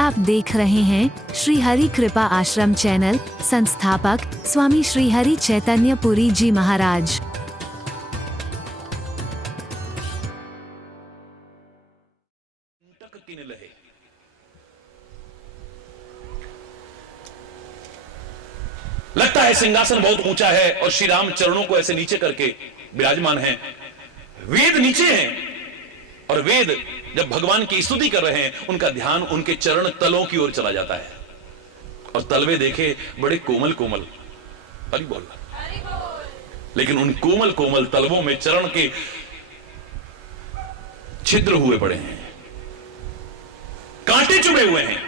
आप देख रहे हैं श्री हरि कृपा आश्रम चैनल। संस्थापक स्वामी श्री हरि चैतन्य पुरी जी महाराज। लगता है सिंहासन बहुत ऊंचा है और श्री राम चरणों को ऐसे नीचे करके विराजमान हैं। वेद नीचे हैं और वेद जब भगवान की स्तुति कर रहे हैं उनका ध्यान उनके चरण तलों की ओर चला जाता है और तलवे देखे बड़े कोमल कोमल, हरि बोल, लेकिन उन कोमल कोमल तलवों में चरण के छिद्र हुए पड़े हैं, कांटे चुभे हुए हैं।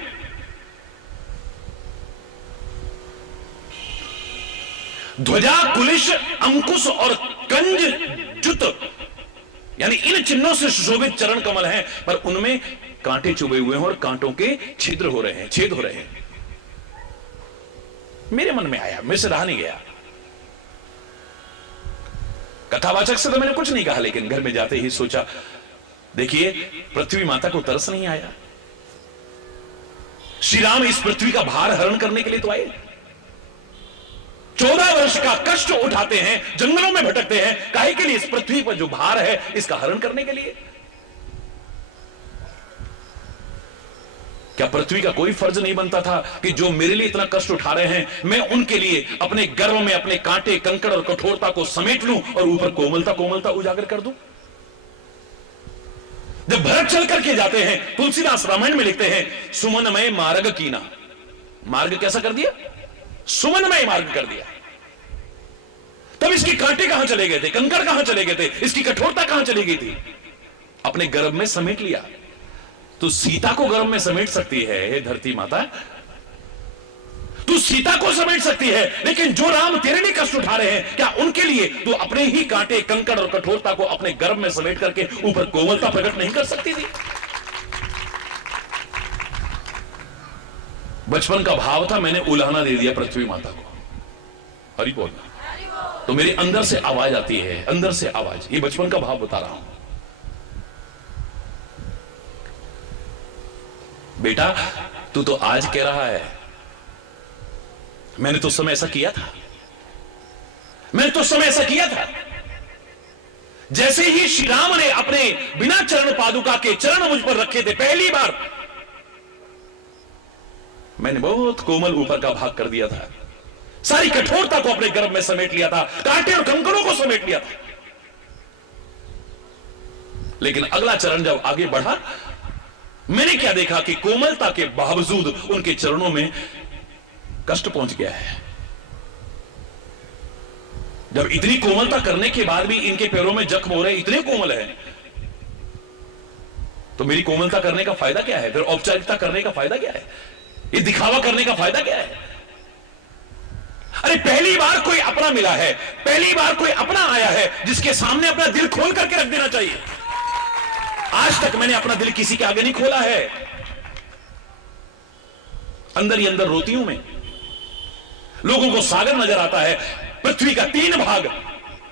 ध्वजा, कुलिश, अंकुश और कंज जुत, यानी इन चिन्हों से सुशोभित चरण कमल हैं, पर उनमें कांटे चुभे हुए हैं और कांटों के छिद्र हो रहे हैं, छेद हो रहे हैं। मेरे मन में आया, मेरे से रहा नहीं गया। कथावाचक से तो मैंने कुछ नहीं कहा, लेकिन घर में जाते ही सोचा, देखिए पृथ्वी माता को तरस नहीं आया। श्री राम इस पृथ्वी का भार हरण करने के लिए तो आए। 14 वर्ष का कष्ट उठाते हैं, जंगलों में भटकते हैं, काहे के लिए? इस पृथ्वी पर जो भार है इसका हरण करने के लिए। क्या पृथ्वी का कोई फर्ज नहीं बनता था कि जो मेरे लिए इतना कष्ट उठा रहे हैं, मैं उनके लिए अपने गर्भ में अपने कांटे, कंकड़ और कठोरता को समेट लूं और ऊपर कोमलता कोमलता उजागर कर दूं? जब भरत चल करके जाते हैं, तुलसीदास रामायण में लिखते हैं, सुमनमय मार्ग कीना। मार्ग कैसा कर दिया? सुमनमय मार्ग कर दिया। तब इसके कांटे कहां चले गए थे, कंकड़ कहां चले गए थे, इसकी कठोरता कहां चली गई थी? अपने गर्भ में समेट लिया। तू सीता को गर्भ में समेट सकती है धरती माता, तू सीता को समेट सकती है, लेकिन जो राम तेरे लिए कष्ट उठा रहे हैं, क्या उनके लिए तू अपने ही कांटे, कंकड़ और कठोरता को अपने गर्भ में समेट करके ऊपर कोमलता प्रकट नहीं कर सकती थी? बचपन का भाव था, मैंने उलाहना दे दिया पृथ्वी माता को। हरि बोल। तो मेरे अंदर से आवाज आती है, अंदर से आवाज, ये बचपन का भाव बता रहा हूं। बेटा तू तो आज कह रहा है, मैंने तो उस समय ऐसा किया था, मैंने तो उस समय ऐसा किया था। जैसे ही श्री राम ने अपने बिना चरण पादुका के चरण मुझ पर रखे थे, पहली बार मैंने बहुत कोमल ऊपर का भाग कर दिया था, सारी कठोरता को अपने गर्भ में समेट लिया था, कांटे और कंकड़ों को समेट लिया था। लेकिन अगला चरण जब आगे बढ़ा, मैंने क्या देखा कि कोमलता के बावजूद उनके चरणों में कष्ट पहुंच गया है। जब इतनी कोमलता करने के बाद भी इनके पैरों में जख्म हो रहे, इतने कोमल है, तो मेरी कोमलता करने का फायदा क्या है? फिर औपचारिकता करने का फायदा क्या है? ये दिखावा करने का फायदा क्या है? अरे पहली बार कोई अपना मिला है, पहली बार कोई अपना आया है जिसके सामने अपना दिल खोल करके रख देना चाहिए। आज तक मैंने अपना दिल किसी के आगे नहीं खोला है, अंदर ही अंदर रोती हूं मैं। लोगों को सागर नजर आता है, पृथ्वी का 3 भाग,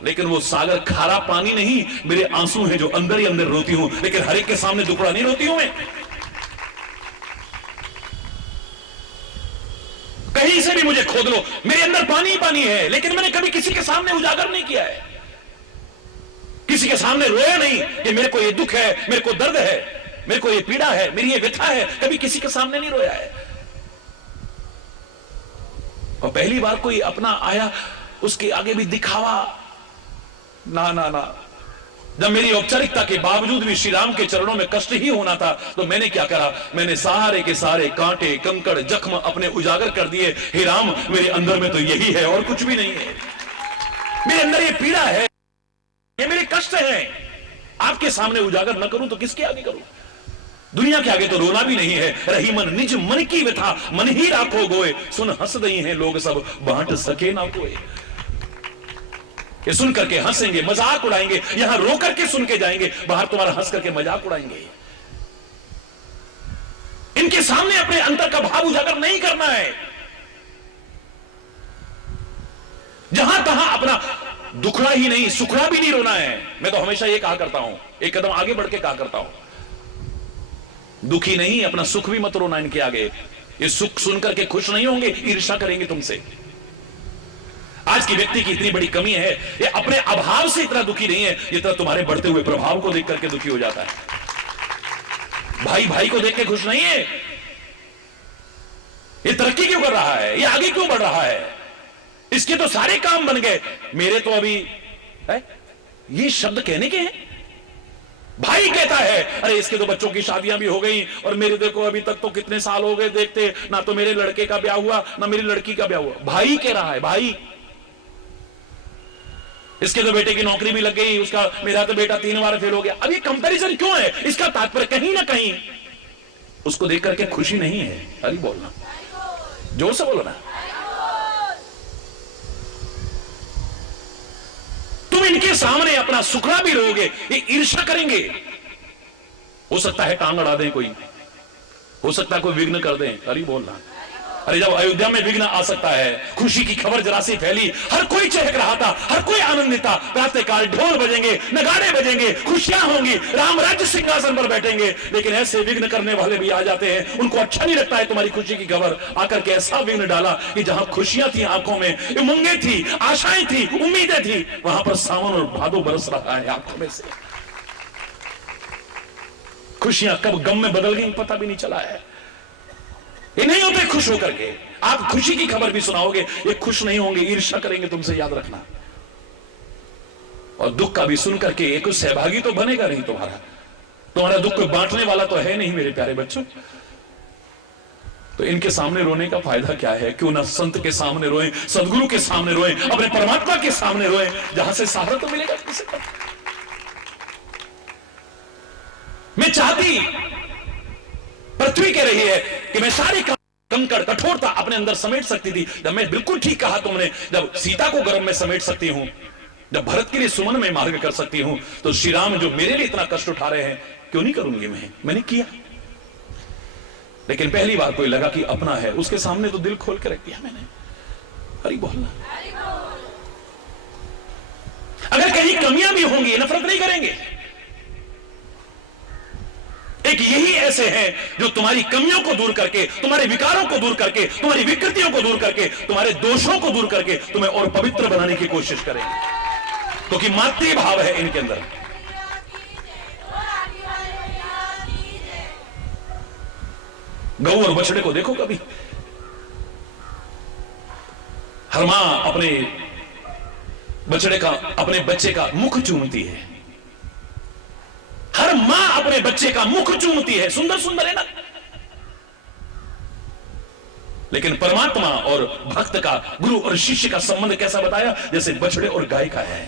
लेकिन वो सागर खारा पानी नहीं, मेरे आंसू हैं जो अंदर ही अंदर रोती हूं, लेकिन हर एक के सामने दुखड़ा नहीं रोती हूं मैं। कहीं से भी मुझे खोद लो, मेरे अंदर पानी ही पानी है, लेकिन मैंने कभी किसी के सामने उजागर नहीं किया है, किसी के सामने रोया नहीं कि मेरे को ये दुख है, मेरे को दर्द है, मेरे को ये पीड़ा है, मेरी ये व्यथा है, कभी किसी के सामने नहीं रोया है। और पहली बार कोई अपना आया, उसके आगे भी दिखावा, ना ना ना। जब मेरी औपचारिकता के बावजूद भी श्री राम के चरणों में कष्ट ही होना था, तो मैंने क्या करा? मैंने सारे के सारे कांटे, कंकड़, जख्म अपने उजागर कर दिए। हे राम, मेरे अंदर में तो यही है और कुछ भी नहीं है। मेरे अंदर ये पीड़ा है, ये मेरे कष्ट हैं। आपके सामने उजागर न करूं तो किसके आगे करूं? दुनिया के आगे तो रोना भी नहीं है। रही मन निज मन की व्यथा, मन ही राखो गोए, सुन हंस रही हैं लोग सब, बांट सके ना कोई। ये सुन करके हंसेंगे, मजाक उड़ाएंगे, यहां रो करके सुन के जाएंगे, बाहर तुम्हारा हंस करके मजाक उड़ाएंगे। इनके सामने अपने अंतर का भाव उजागर नहीं करना है। जहां तहां अपना दुखड़ा ही नहीं, सुखड़ा भी नहीं रोना है। मैं तो हमेशा ये कहा करता हूं, एक कदम आगे बढ़ के कहा करता हूं, दुखी नहीं, अपना सुख भी मत रोना इनके आगे। ये सुख सुनकर के खुश नहीं होंगे, ईर्ष्या करेंगे तुमसे। आज की व्यक्ति की इतनी बड़ी कमी है, ये अपने अभाव से इतना दुखी नहीं है जितना तुम्हारे बढ़ते हुए प्रभाव को देख करके दुखी हो जाता है। भाई भाई को देख के खुश नहीं है। ये तरक्की क्यों कर रहा है, ये आगे क्यों बढ़ रहा है, इसके तो सारे काम बन गए, मेरे तो अभी है? ये शब्द कहने के हैं। भाई कहता है अरे इसके तो बच्चों की शादियां भी हो गई और मेरे देखो अभी तक तो कितने साल हो गए देखते ना, तो मेरे लड़के का ब्याह हुआ ना मेरी लड़की का ब्याह हुआ। भाई कह रहा है, भाई इसके तो बेटे की नौकरी भी लग गई, उसका मेरा तो बेटा 3 बार फेल हो गया। अब ये कंपैरिजन क्यों है? इसका तात्पर्य कहीं ना कहीं उसको देख करके खुशी नहीं है। अरे बोलना, जोर से बोलो ना। तुम इनके सामने अपना सुखड़ा भी रहोगे, ये ईर्ष्या करेंगे। हो सकता है टांग अड़ा दें कोई, हो सकता है कोई विघ्न कर दें। अरे बोलना। अरे जब अयोध्या में विघ्न आ सकता है, खुशी की खबर जरा सी फैली, हर कोई चहक रहा था, हर कोई आनंदित था। प्रातःकाल ढोल बजेंगे, नगाड़े बजेंगे, खुशियां होंगी, राम राज्य सिंहासन पर बैठेंगे। लेकिन ऐसे विघ्न करने वाले भी आ जाते हैं, उनको अच्छा नहीं लगता है तुम्हारी खुशी की खबर। आकर के ऐसा विघ्न डाला कि जहां खुशियां थी आंखों में, उमंगें थी, आशाएं थी, उम्मीदें थी, वहां पर सावन और भादो बरस रहा है आंखों में से। खुशियां कब गम में बदल गई पता भी नहीं चला है। ये नहीं होते खुश होकर के। आप खुशी की खबर भी सुनाओगे, ये खुश नहीं होंगे, ईर्ष्या करेंगे तुमसे, याद रखना। और दुख का भी सुनकर के एक सहभागी तो बनेगा नहीं तुम्हारा दुख को बांटने वाला तो है नहीं मेरे प्यारे बच्चों। तो इनके सामने रोने का फायदा क्या है? क्यों ना संत के सामने रोएं, सदगुरु के सामने रोएं, अपने परमात्मा के सामने रोएं, जहां से सहारा तो मिलेगा किसी को। मैं चाहती, पृथ्वी कह रही है कि मैं सारी कंकड़ कठोरता अपने अंदर समेट सकती थी। जब मैं, बिल्कुल ठीक कहा तुमने, जब सीता को गर्भ में समेट सकती हूं, जब भरत के लिए सुमन में मार्ग कर सकती हूं, तो श्री राम जो मेरे लिए इतना कष्ट उठा रहे हैं, क्यों नहीं करूंगी मैंने किया। लेकिन पहली बार कोई लगा कि अपना है, उसके सामने तो दिल खोल के रख दिया मैंने। हरि बोलना। अगर कहीं कमियां भी होंगी, नफरत नहीं करेंगे। एक यही ऐसे हैं जो तुम्हारी कमियों को दूर करके, तुम्हारे विकारों को दूर करके, तुम्हारी विकृतियों को दूर करके, तुम्हारे दोषों को दूर करके तुम्हें और पवित्र बनाने की कोशिश करेंगे, क्योंकि मातृ भाव है इनके अंदर। गऊ और बछड़े को देखो कभी, हर मां अपने बछड़े का, अपने बच्चे का मुख चूमती है। हर मां अपने बच्चे का मुख चूमती है। सुंदर सुंदर है ना। लेकिन परमात्मा और भक्त का, गुरु और शिष्य का संबंध कैसा बताया? जैसे बछड़े और गाय का है।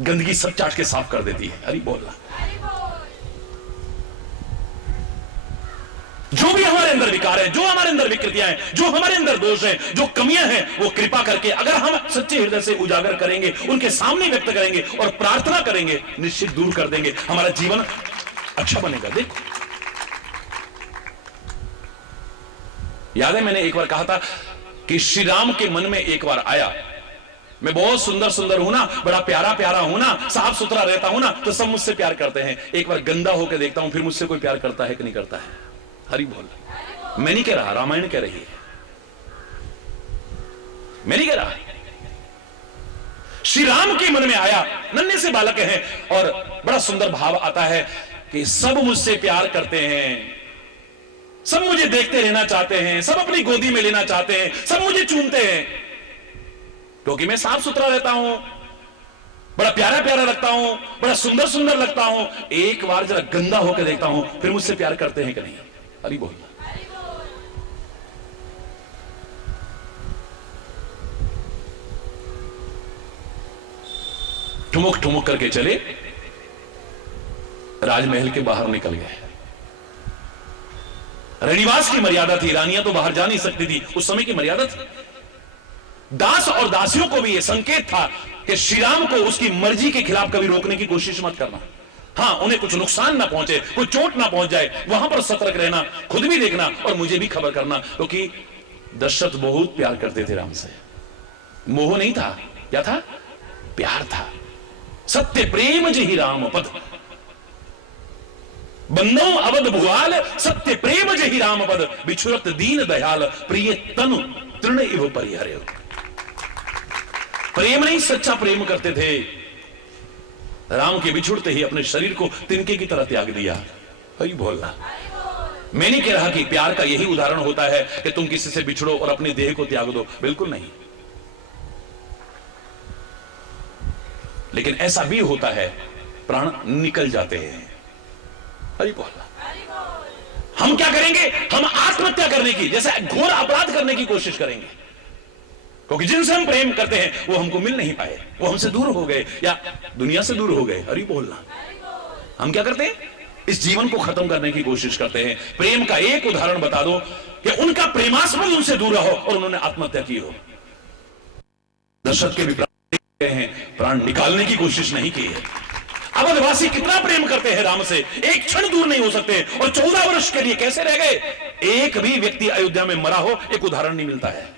गंदगी सब चाट के साफ कर देती है। अरे बोलना। जो भी हमारे अंदर विकार है, जो हमारे अंदर विकृतियां हैं, जो हमारे अंदर दोष हैं, जो कमियां हैं, वो कृपा करके अगर हम सच्चे हृदय से उजागर करेंगे, उनके सामने व्यक्त करेंगे और प्रार्थना करेंगे, निश्चित दूर कर देंगे। हमारा जीवन अच्छा बनेगा। देखो, याद है मैंने एक बार कहा था कि श्री राम के मन में एक बार आया, मैं बहुत सुंदर सुंदर हूं ना, बड़ा प्यारा प्यारा हूं ना, साफ सुथरा रहता हूं ना, तो सब मुझसे प्यार करते हैं। एक बार गंदा होकर देखता हूं, फिर मुझसे कोई प्यार करता है कि नहीं करता है। हरि बोल। मैं नहीं कह रहा, रामायण कह रही है, मैं नहीं कह रहा। श्री राम के मन में आया, नन्हे से बालक हैं, और बड़ा सुंदर भाव आता है कि सब मुझसे प्यार करते हैं, सब मुझे देखते रहना चाहते हैं, सब अपनी गोदी में लेना चाहते हैं, सब मुझे चूमते हैं, क्योंकि मैं साफ सुथरा रहता हूं, बड़ा प्यारा प्यारा लगता हूं, बड़ा सुंदर सुंदर लगता हूं। एक बार जरा गंदा होकर देखता हूं, फिर मुझसे प्यार करते हैं कि नहीं। हरि बोल। ठुमुक ठुमुक करके चले, राजमहल के बाहर निकल गए। रनिवास की मर्यादा थी, रानियां तो बाहर जा नहीं सकती थी, उस समय की मर्यादा थी। दास और दासियों को भी यह संकेत था कि श्री राम को उसकी मर्जी के खिलाफ कभी रोकने की कोशिश मत करना। हां, उन्हें कुछ नुकसान ना पहुंचे, कोई चोट ना पहुंच जाए, वहां पर सतर्क रहना, खुद भी देखना और मुझे भी खबर करना, क्योंकि दशरथ बहुत प्यार करते थे राम से। मोह नहीं था, क्या था? प्यार था। सत्य प्रेम जहि राम पद। बंदो अवध भुआल सत्य प्रेम जही राम पद बिछुरत दीन दयाल प्रिय तनु तृण इव परिहरे। प्रेम नहीं, सच्चा प्रेम करते थे। राम के बिछुड़ते ही अपने शरीर को तिनके की तरह त्याग दिया। हरि बोलना। मैं नहीं कह रहा कि प्यार का यही उदाहरण होता है कि तुम किसी से बिछड़ो और अपनी देह को त्याग दो, बिल्कुल नहीं। लेकिन ऐसा भी होता है, प्राण निकल जाते हैं। हरि बोलना। हम क्या करेंगे? हम आत्महत्या करने की, जैसे घोर अपराध करने की कोशिश करेंगे, क्योंकि जिनसे हम प्रेम करते हैं वो हमको मिल नहीं पाए, वो हमसे दूर हो गए या दुनिया से दूर हो गए। हरि बोलना। हम क्या करते हैं? इस जीवन को खत्म करने की कोशिश करते हैं। प्रेम का एक उदाहरण बता दो कि उनका प्रेमास्पद उनसे दूर रहो और उन्होंने आत्महत्या की हो। दशरथ के भी प्राण हैं, प्राण निकालने की कोशिश नहीं की है। अवधवासी कितना प्रेम करते हैं राम से, एक क्षण दूर नहीं हो सकते, और 14 वर्ष के लिए कैसे रह गए? एक भी व्यक्ति अयोध्या में मरा हो एक उदाहरण नहीं मिलता है।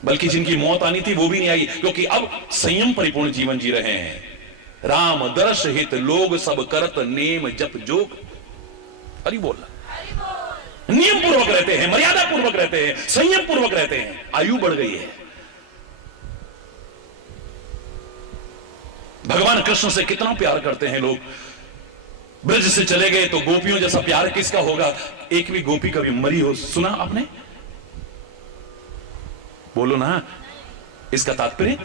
बल्कि जिनकी मौत आनी थी वो भी नहीं आई, क्योंकि अब संयम परिपूर्ण जीवन जी रहे हैं। राम दर्श हित लोग सब करत नेम जप जोग। हरि बोलना। नियम पूर्वक रहते हैं, मर्यादा पूर्वक रहते हैं, संयम पूर्वक रहते हैं। आयु बढ़ गई है। भगवान कृष्ण से कितना प्यार करते हैं लोग। ब्रज से चले गए तो गोपियों जैसा प्यार किसका होगा? एक भी गोपी कभी मरी हो सुना आपने? बोलो ना। इसका तात्पर्य,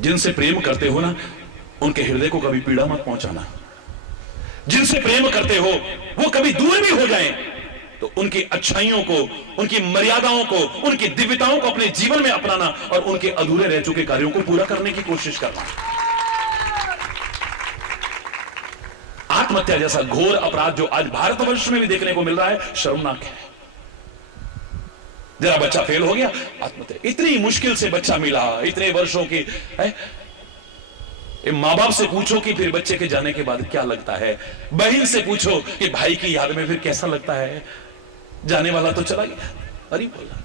जिनसे प्रेम करते हो ना, उनके हृदय को कभी पीड़ा मत पहुंचाना। जिनसे प्रेम करते हो वो कभी दूर भी हो जाएं तो उनकी अच्छाइयों को, उनकी मर्यादाओं को, उनकी दिव्यताओं को अपने जीवन में अपनाना और उनके अधूरे रह चुके कार्यों को पूरा करने की कोशिश करना। आत्महत्या जैसा घोर अपराध जो आज भारतवर्ष में भी देखने को मिल रहा है, शर्मनाक है। जरा बच्चा फेल हो गया, आत्महत्या। इतनी मुश्किल से बच्चा मिला, इतने वर्षों की है। मां बाप से पूछो कि फिर बच्चे के जाने के बाद क्या लगता है। बहन से पूछो कि भाई की याद में फिर कैसा लगता है। जाने वाला तो चला गया। अरे बोला,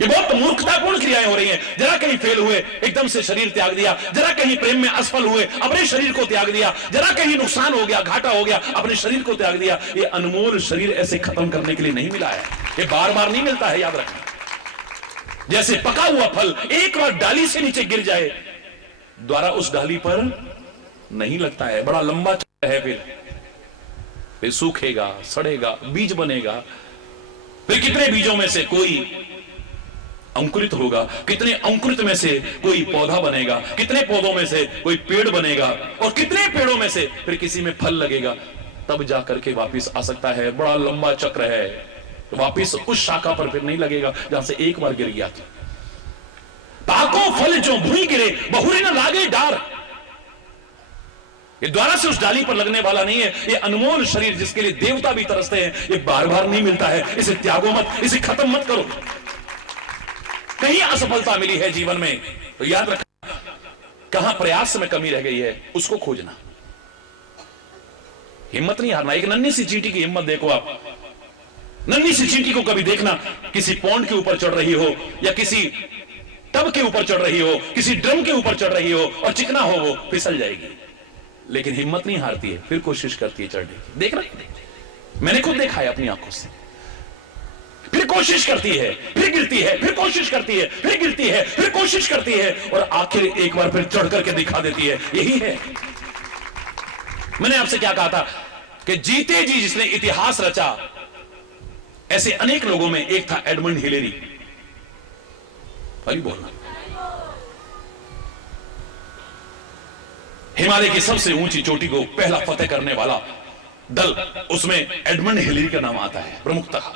ये बहुत मूर्खतापूर्ण क्रियाएं हो रही हैं। जरा कहीं फेल हुए, एकदम से शरीर त्याग दिया। जरा कहीं प्रेम में असफल हुए, अपने शरीर को त्याग दिया। जरा कहीं नुकसान हो गया, घाटा हो गया, अपने शरीर को त्याग दिया। ये अनमोल शरीर ऐसे खत्म करने के लिए नहीं मिला है। ये बार बार नहीं मिलता है, याद रखना। जैसे पका हुआ फल एक बार डाली से नीचे गिर जाए, द्वारा उस डाली पर नहीं लगता है, बड़ा लंबा चक्र है। फिर सूखेगा, सड़ेगा, बीज बनेगा। फिर कितने बीजों में से कोई अंकुरित होगा, कितने अंकुरित में से कोई पौधा बनेगा, कितने पौधों में से कोई पेड़ बनेगा, और कितने पेड़ों में से फिर किसी में फल लगेगा, तब जाकर के वापिस आ सकता है। बड़ा लंबा चक्र है। वापिस उस शाखा पर फिर नहीं लगेगा जहां से एक बार गिर गया था। ताको फल जो भूई गिरे बहुरे न लागे डार। ये द्वारा से उस डाली पर लगने वाला नहीं है। ये अनमोल शरीर जिसके लिए देवता भी तरसते हैं, ये बार बार नहीं मिलता है। इसे त्यागो मत, इसे खत्म मत करो। कहीं असफलता मिली है जीवन में तो याद रखना, कहां प्रयास में कमी रह गई है उसको खोजना। हिम्मत नहीं हारना। एक नन्ही सी चींटी की हिम्मत देखो आप। नन्ही सी चींटी को कभी देखना किसी पौंड के ऊपर चढ़ रही हो, या किसी टब के ऊपर चढ़ रही हो, किसी ड्रम के ऊपर चढ़ रही हो, और चिकना हो, वो फिसल जाएगी। लेकिन हिम्मत नहीं हारती है, फिर कोशिश करती है चढ़ने की। देख रहे, मैंने खुद देखा है अपनी आंखों से। फिर कोशिश करती है, फिर गिरती है, फिर कोशिश करती है, फिर गिरती है, फिर कोशिश करती है, और आखिर एक बार फिर चढ़ करके दिखा देती है। यही है। मैंने आपसे क्या कहा था कि जीते जी जिसने इतिहास रचा, ऐसे अनेक लोगों में एक था एडमंड हिलेरी। अरे बोलना। हिमालय की सबसे ऊंची चोटी को पहला फतेह करने वाला दल, उसमें एडमंड हिलेरी का नाम आता है प्रमुखतः।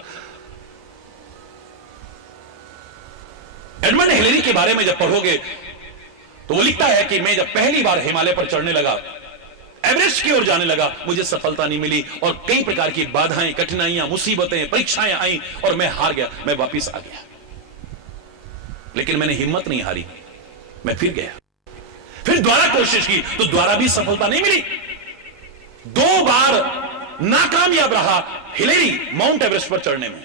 एडमंड हिलेरी के बारे में जब पढ़ोगे तो वो लिखता है कि मैं जब पहली बार हिमालय पर चढ़ने लगा, एवरेस्ट की ओर जाने लगा, मुझे सफलता नहीं मिली और कई प्रकार की बाधाएं, कठिनाइयां, मुसीबतें, परीक्षाएं आई और मैं हार गया। मैं वापिस आ गया, लेकिन मैंने हिम्मत नहीं हारी। मैं फिर गया, फिर दोबारा कोशिश की तो दोबारा भी सफलता नहीं मिली। 2 बार नाकामयाब रहा हिलेरी माउंट एवरेस्ट पर चढ़ने में।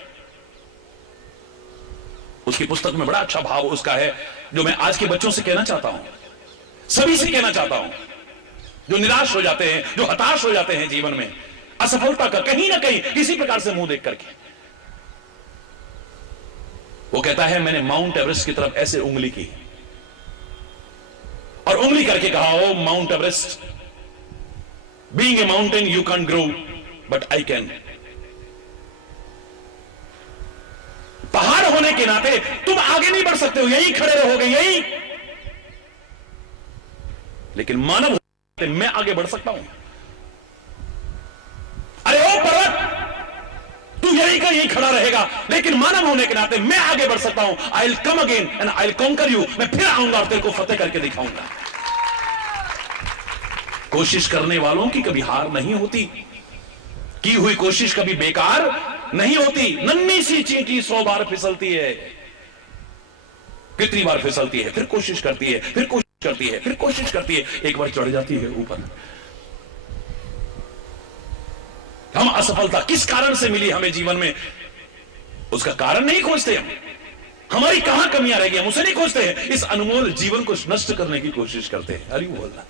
उसकी पुस्तक में बड़ा अच्छा भाव उसका है, जो मैं आज के बच्चों से कहना चाहता हूं, सभी से कहना चाहता हूं। जो निराश हो जाते हैं, जो हताश हो जाते हैं जीवन में, असफलता का कहीं ना कहीं किसी प्रकार से मुंह देख करके। वो कहता है मैंने माउंट एवरेस्ट की तरफ ऐसे उंगली की और उंगली करके कहा, oh Mount Everest, being a mountain you can grow but I can. पहाड़ होने के नाते तुम आगे नहीं बढ़ सकते हो, यहीं खड़े रहोगे, यहीं। लेकिन मानव होने मैं आगे बढ़ सकता हूं। अरे ओ पर्वत, तू यहीं का यहीं खड़ा रहेगा, लेकिन मानव होने के नाते मैं आगे बढ़ सकता हूं। I will come again and I will conquer you. मैं फिर आऊंगा और तेरे को फतेह करके दिखाऊंगा। कोशिश करने वालों की कभी हार नहीं होती, की हुई कोशिश कभी बेकार नहीं होती। नन्ही सी चींटी 100 बार फिसलती है, कितनी बार फिसलती है, फिर कोशिश करती है, फिर कोशिश करती है, फिर कोशिश करती है, एक बार चढ़ जाती है ऊपर। हम असफलता किस कारण से मिली हमें जीवन में, उसका कारण नहीं खोजते हम। हमारी कहां कमियां रह गई, हम उसे नहीं खोजते हैं। इस अनमोल जीवन को नष्ट करने की कोशिश करते हैं। हरि बोलना।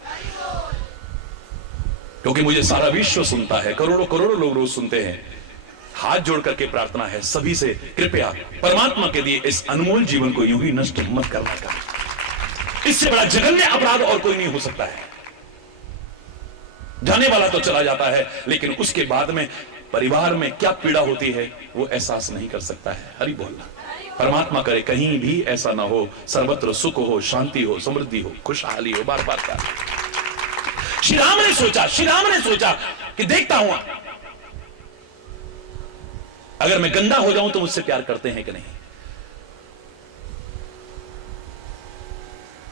क्योंकि मुझे सारा विश्व सुनता है, करोड़ों करोड़ों लोग रोज सुनते हैं। हाथ जोड़ करके प्रार्थना है सभी से, कृपया परमात्मा के लिए इस अनमोल जीवन को यूं ही नष्ट मत करना का। इससे बड़ा जघन्य अपराध और कोई नहीं हो सकता है। जाने वाला तो चला जाता है, लेकिन उसके बाद में परिवार में क्या पीड़ा होती है वो एहसास नहीं कर सकता है। हरि बोलना। परमात्मा करे कहीं भी ऐसा ना हो, सर्वत्र सुख हो, शांति हो, समृद्धि हो, खुशहाली हो। बार बार का श्री राम ने सोचा कि देखता हूं अगर मैं गंदा हो जाऊं तो मुझसे प्यार करते हैं कि नहीं।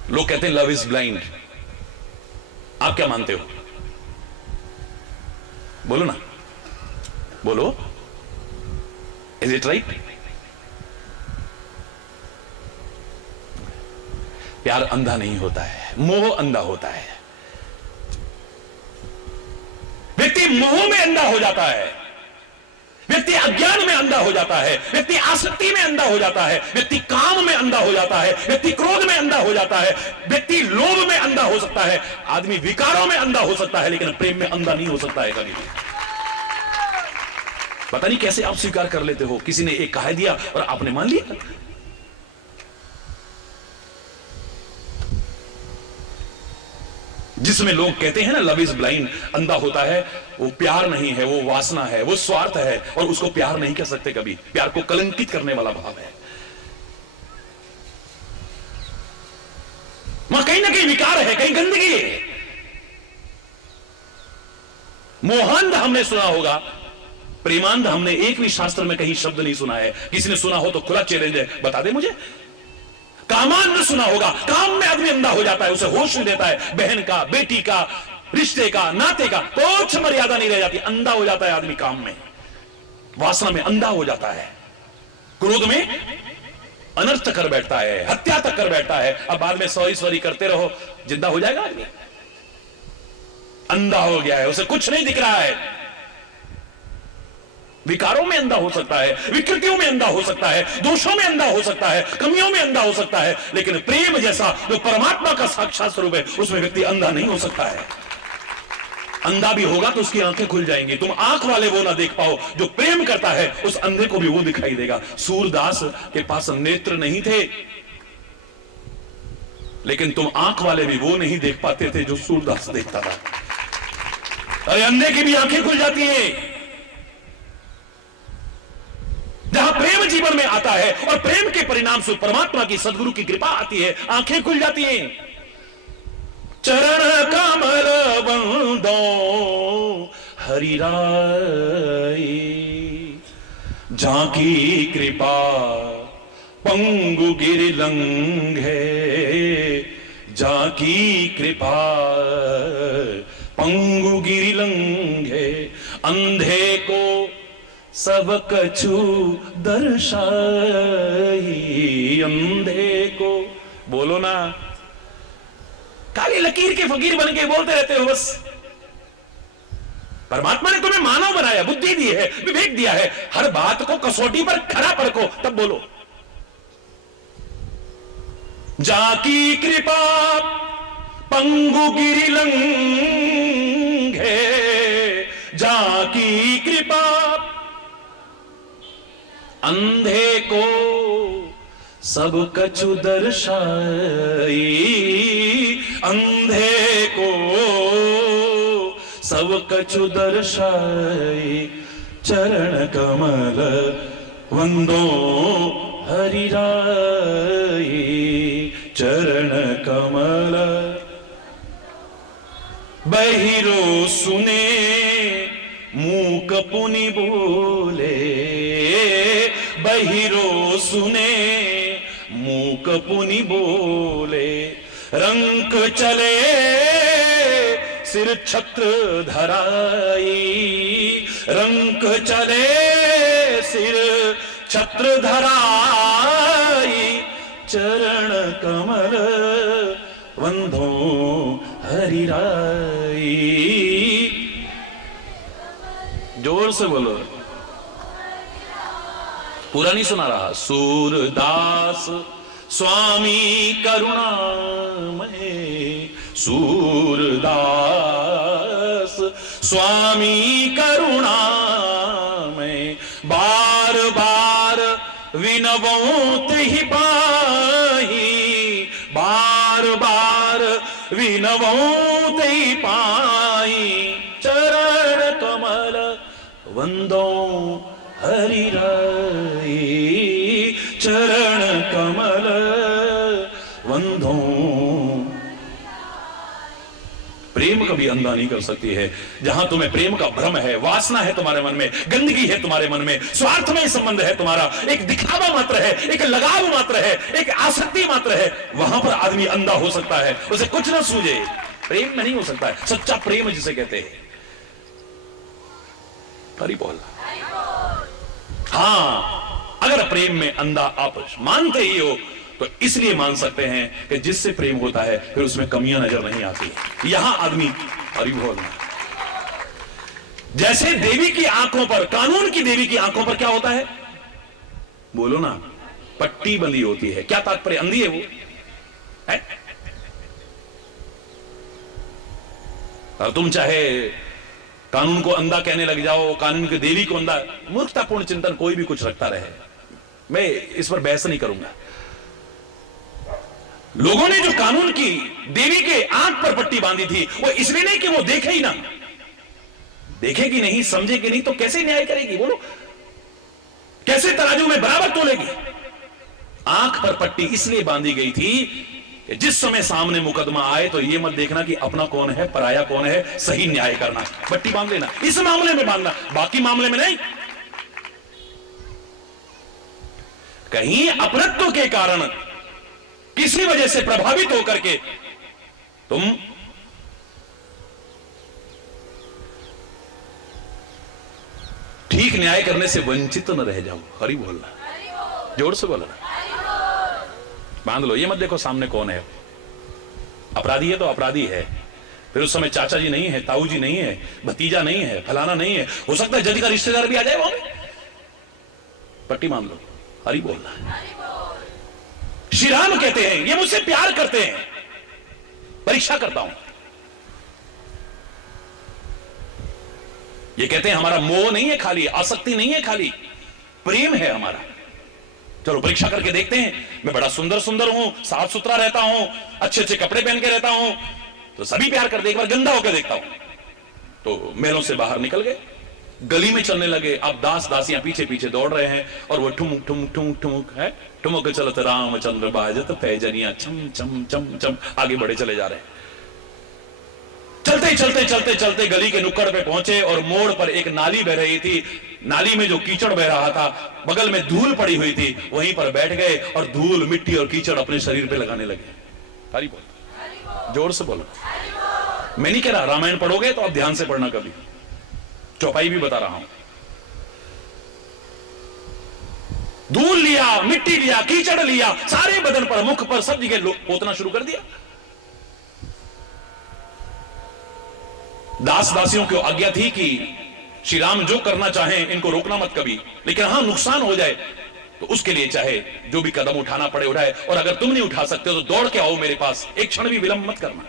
लोग कहते हैं लव इज ब्लाइंड। आप क्या मानते हो? बोलो ना, बोलो। Is it right? प्यार अंधा नहीं होता है, मोह अंधा होता है। व्यक्ति मोह में अंधा हो जाता है, व्यक्ति अज्ञान में अंधा हो जाता है, व्यक्ति आसक्ति में अंधा हो जाता है, व्यक्ति काम में अंधा हो जाता है, व्यक्ति क्रोध में अंधा हो जाता है, व्यक्ति लोभ में अंधा हो सकता है, आदमी विकारों में अंधा हो सकता है, लेकिन प्रेम में अंधा नहीं हो सकता है कभी। पता नहीं कैसे आप स्वीकार कर लेते हो। किसी ने एक कह दिया और आपने मान लिया। जिसमें लोग कहते हैं ना लव इज ब्लाइंड, अंधा होता है, वो प्यार नहीं है, वो वासना है, वो स्वार्थ है, और उसको प्यार नहीं कह सकते कभी। प्यार को कलंकित करने वाला भाव है। वहां कहीं ना कहीं विकार है, कहीं गंदगी है। मोहांध हमने सुना होगा, प्रेमांध हमने एक भी शास्त्र में कहीं शब्द नहीं सुना है। किसी ने सुना हो तो खुला चैलेंज है, बता दे मुझे। कामांध सुना होगा, काम में आदमी अंधा हो जाता है, उसे होश नहीं देता है, बहन का, बेटी का, रिश्ते का, नाते का कुछ मर्यादा नहीं रह जाती, अंधा हो जाता है आदमी काम में, वासना में अंधा हो जाता है, क्रोध में अनर्थ कर बैठता है, हत्या तक कर बैठता है। अब बाद में सॉरी करते रहो, जिंदा हो जाएगा आदमी। अंधा हो गया है, उसे कुछ नहीं दिख रहा है। विकारों में अंधा हो सकता है, विकृतियों में अंधा हो सकता है, दोषों में अंधा हो सकता है, कमियों में अंधा हो सकता है, लेकिन प्रेम जैसा जो परमात्मा का साक्षात स्वरूप है, उसमें व्यक्ति अंधा नहीं हो सकता है। अंधा भी होगा तो उसकी आंखें खुल जाएंगी। तुम आंख वाले वो ना देख पाओ, जो प्रेम करता है उस अंधे को भी वो दिखाई देगा। सूरदास के पास नेत्र नहीं थे, लेकिन तुम आंख वाले भी वो नहीं देख पाते थे जो सूरदास देखता था। अरे अंधे की भी आंखें खुल जाती हैं। जहां प्रेम जीवन में आता है और प्रेम के परिणाम से परमात्मा की, सदगुरु की कृपा आती है, आंखें खुल जाती हैं। चरण कमल बंदो हरि राय, जाकी कृपा पंगु गिर लंघे, जाकी कृपा पंगु गिर लंघे। अंधे को सब कछु दर्शाई, अंधे को। बोलो ना, काली लकीर के फकीर बन के बोलते रहते हो बस। परमात्मा ने तुम्हें मानव बनाया, बुद्धि दी है, विवेक दिया है, हर बात को कसौटी पर खरा परखो, तब बोलो। जाकी कृपा पंगु गिरि लंघे, जाकी कृपा अंधे को सब कछु दर्शाई, अंधे को सब कछु दर्शाई, चरण कमल वंदो हरि राई, चरण कमल। बहिरो सुने मूक पुनि बोले, बहिरो सुने मूक पुनि बोले, रंक चले सिर छत्र धराई, रंक चले सिर छत्र धराई, चरण कमल वंदो हरि राई। जोर से बोलो, पूरा नहीं सुना रहा। सूरदास स्वामी करुणामय, सूरदास स्वामी करुणामय, बार बार विनवों ही पाही, बार बार विनवों ही पाही, चरण कमल वंदो हरि राई, चरण कमल वंदो। प्रेम कभी अंधा नहीं कर सकती है। जहां तुम्हें प्रेम का भ्रम है, वासना है तुम्हारे मन में, गंदगी है तुम्हारे मन में, स्वार्थमय संबंध है तुम्हारा, एक दिखावा मात्र है, एक लगाव मात्र है, एक आसक्ति मात्र है, वहां पर आदमी अंधा हो सकता है, उसे कुछ ना सूझे। प्रेम में नहीं हो सकता है। सच्चा प्रेम जिसे कहते हैं, हरि बोल। हां, अगर प्रेम में अंधा आप मानते ही हो तो इसलिए मान सकते हैं कि जिससे प्रेम होता है फिर उसमें कमियां नजर नहीं आती। यहां आदमी हरि बोल। जैसे देवी की आंखों पर, कानून की देवी की आंखों पर क्या होता है, बोलो ना, पट्टी बंधी होती है। क्या तात्पर्य, अंधी है वो है? और तुम चाहे कानून को अंधा कहने लग जाओ, कानून की देवी को अंधा, मूर्खतापूर्ण चिंतन कोई भी कुछ रखता रहे, मैं इस पर बहस नहीं करूंगा। लोगों ने जो कानून की देवी के आंख पर पट्टी बांधी थी वो इसलिए नहीं कि वो देखे ही ना, देखेगी नहीं, समझेगी नहीं तो कैसे न्याय करेगी, बोलो कैसे तराजू में बराबर तोलेगी। आंख पर पट्टी इसलिए बांधी गई थी कि जिस समय सामने मुकदमा आए तो ये मत देखना कि अपना कौन है पराया कौन है, सही न्याय करना, पट्टी बांध लेना, इस मामले में बांधना, बाकी मामले में नहीं। कहीं अपनत्व के कारण किसी वजह से प्रभावित होकर के तुम ठीक न्याय करने से वंचित न रह जाओ। हरि बोलना, जोर से बोलना, बांध लो। ये मत देखो सामने कौन है, अपराधी है तो अपराधी है, फिर उस समय चाचा जी नहीं है, ताऊ जी नहीं है, भतीजा नहीं है, फलाना नहीं है, हो सकता है जज का रिश्तेदार भी आ जाए वहां में, पट्टी बांध लो। हरि बोलना। श्री राम कहते हैं ये मुझसे प्यार करते हैं, परीक्षा करता हूं। ये कहते हैं हमारा मोह नहीं है खाली, आसक्ति नहीं है खाली, प्रेम है हमारा। चलो परीक्षा करके देखते हैं। मैं बड़ा सुंदर सुंदर हूं, साफ सुथरा रहता हूं, अच्छे अच्छे कपड़े पहन के रहता हूं, तो सभी प्यार करते, एक बार गंदा होकर देखता हूं। तो महलों से बाहर निकल गए, गली में चलने लगे। अब दास दासियां पीछे पीछे दौड़ रहे हैं और वो ठुमुक ठुमुक ठुमुक ठुमुक है, ठुमुक चलत रामचंद्र बाजत पैजनिया चम चम चम चम, आगे बढ़े चले जा रहे हैं। चलते चलते चलते चलते गली के नुक्कड़ पे पहुंचे और मोड़ पर एक नाली बह रही थी। नाली में जो कीचड़ बह रहा था, बगल में धूल पड़ी हुई थी, वहीं पर बैठ गए और धूल मिट्टी और कीचड़ अपने शरीर पे लगाने लगे। हरि बोल, जोर से बोलो। मैं नहीं कह रहा, रामायण पढ़ोगे तो आप ध्यान से पढ़ना, कभी चौपाई भी बता रहा हूं। धूल लिया, मिट्टी लिया, कीचड़ लिया, सारे बदन पर, मुख पर, सब जगह पोतना शुरू कर दिया। दास दासियों को आज्ञा थी कि श्री राम जो करना चाहें इनको रोकना मत कभी, लेकिन हां नुकसान हो जाए तो उसके लिए चाहे जो भी कदम उठाना पड़े उठाए, और अगर तुम नहीं उठा सकते तो दौड़ के आओ मेरे पास, एक क्षण भी विलंब मत करना।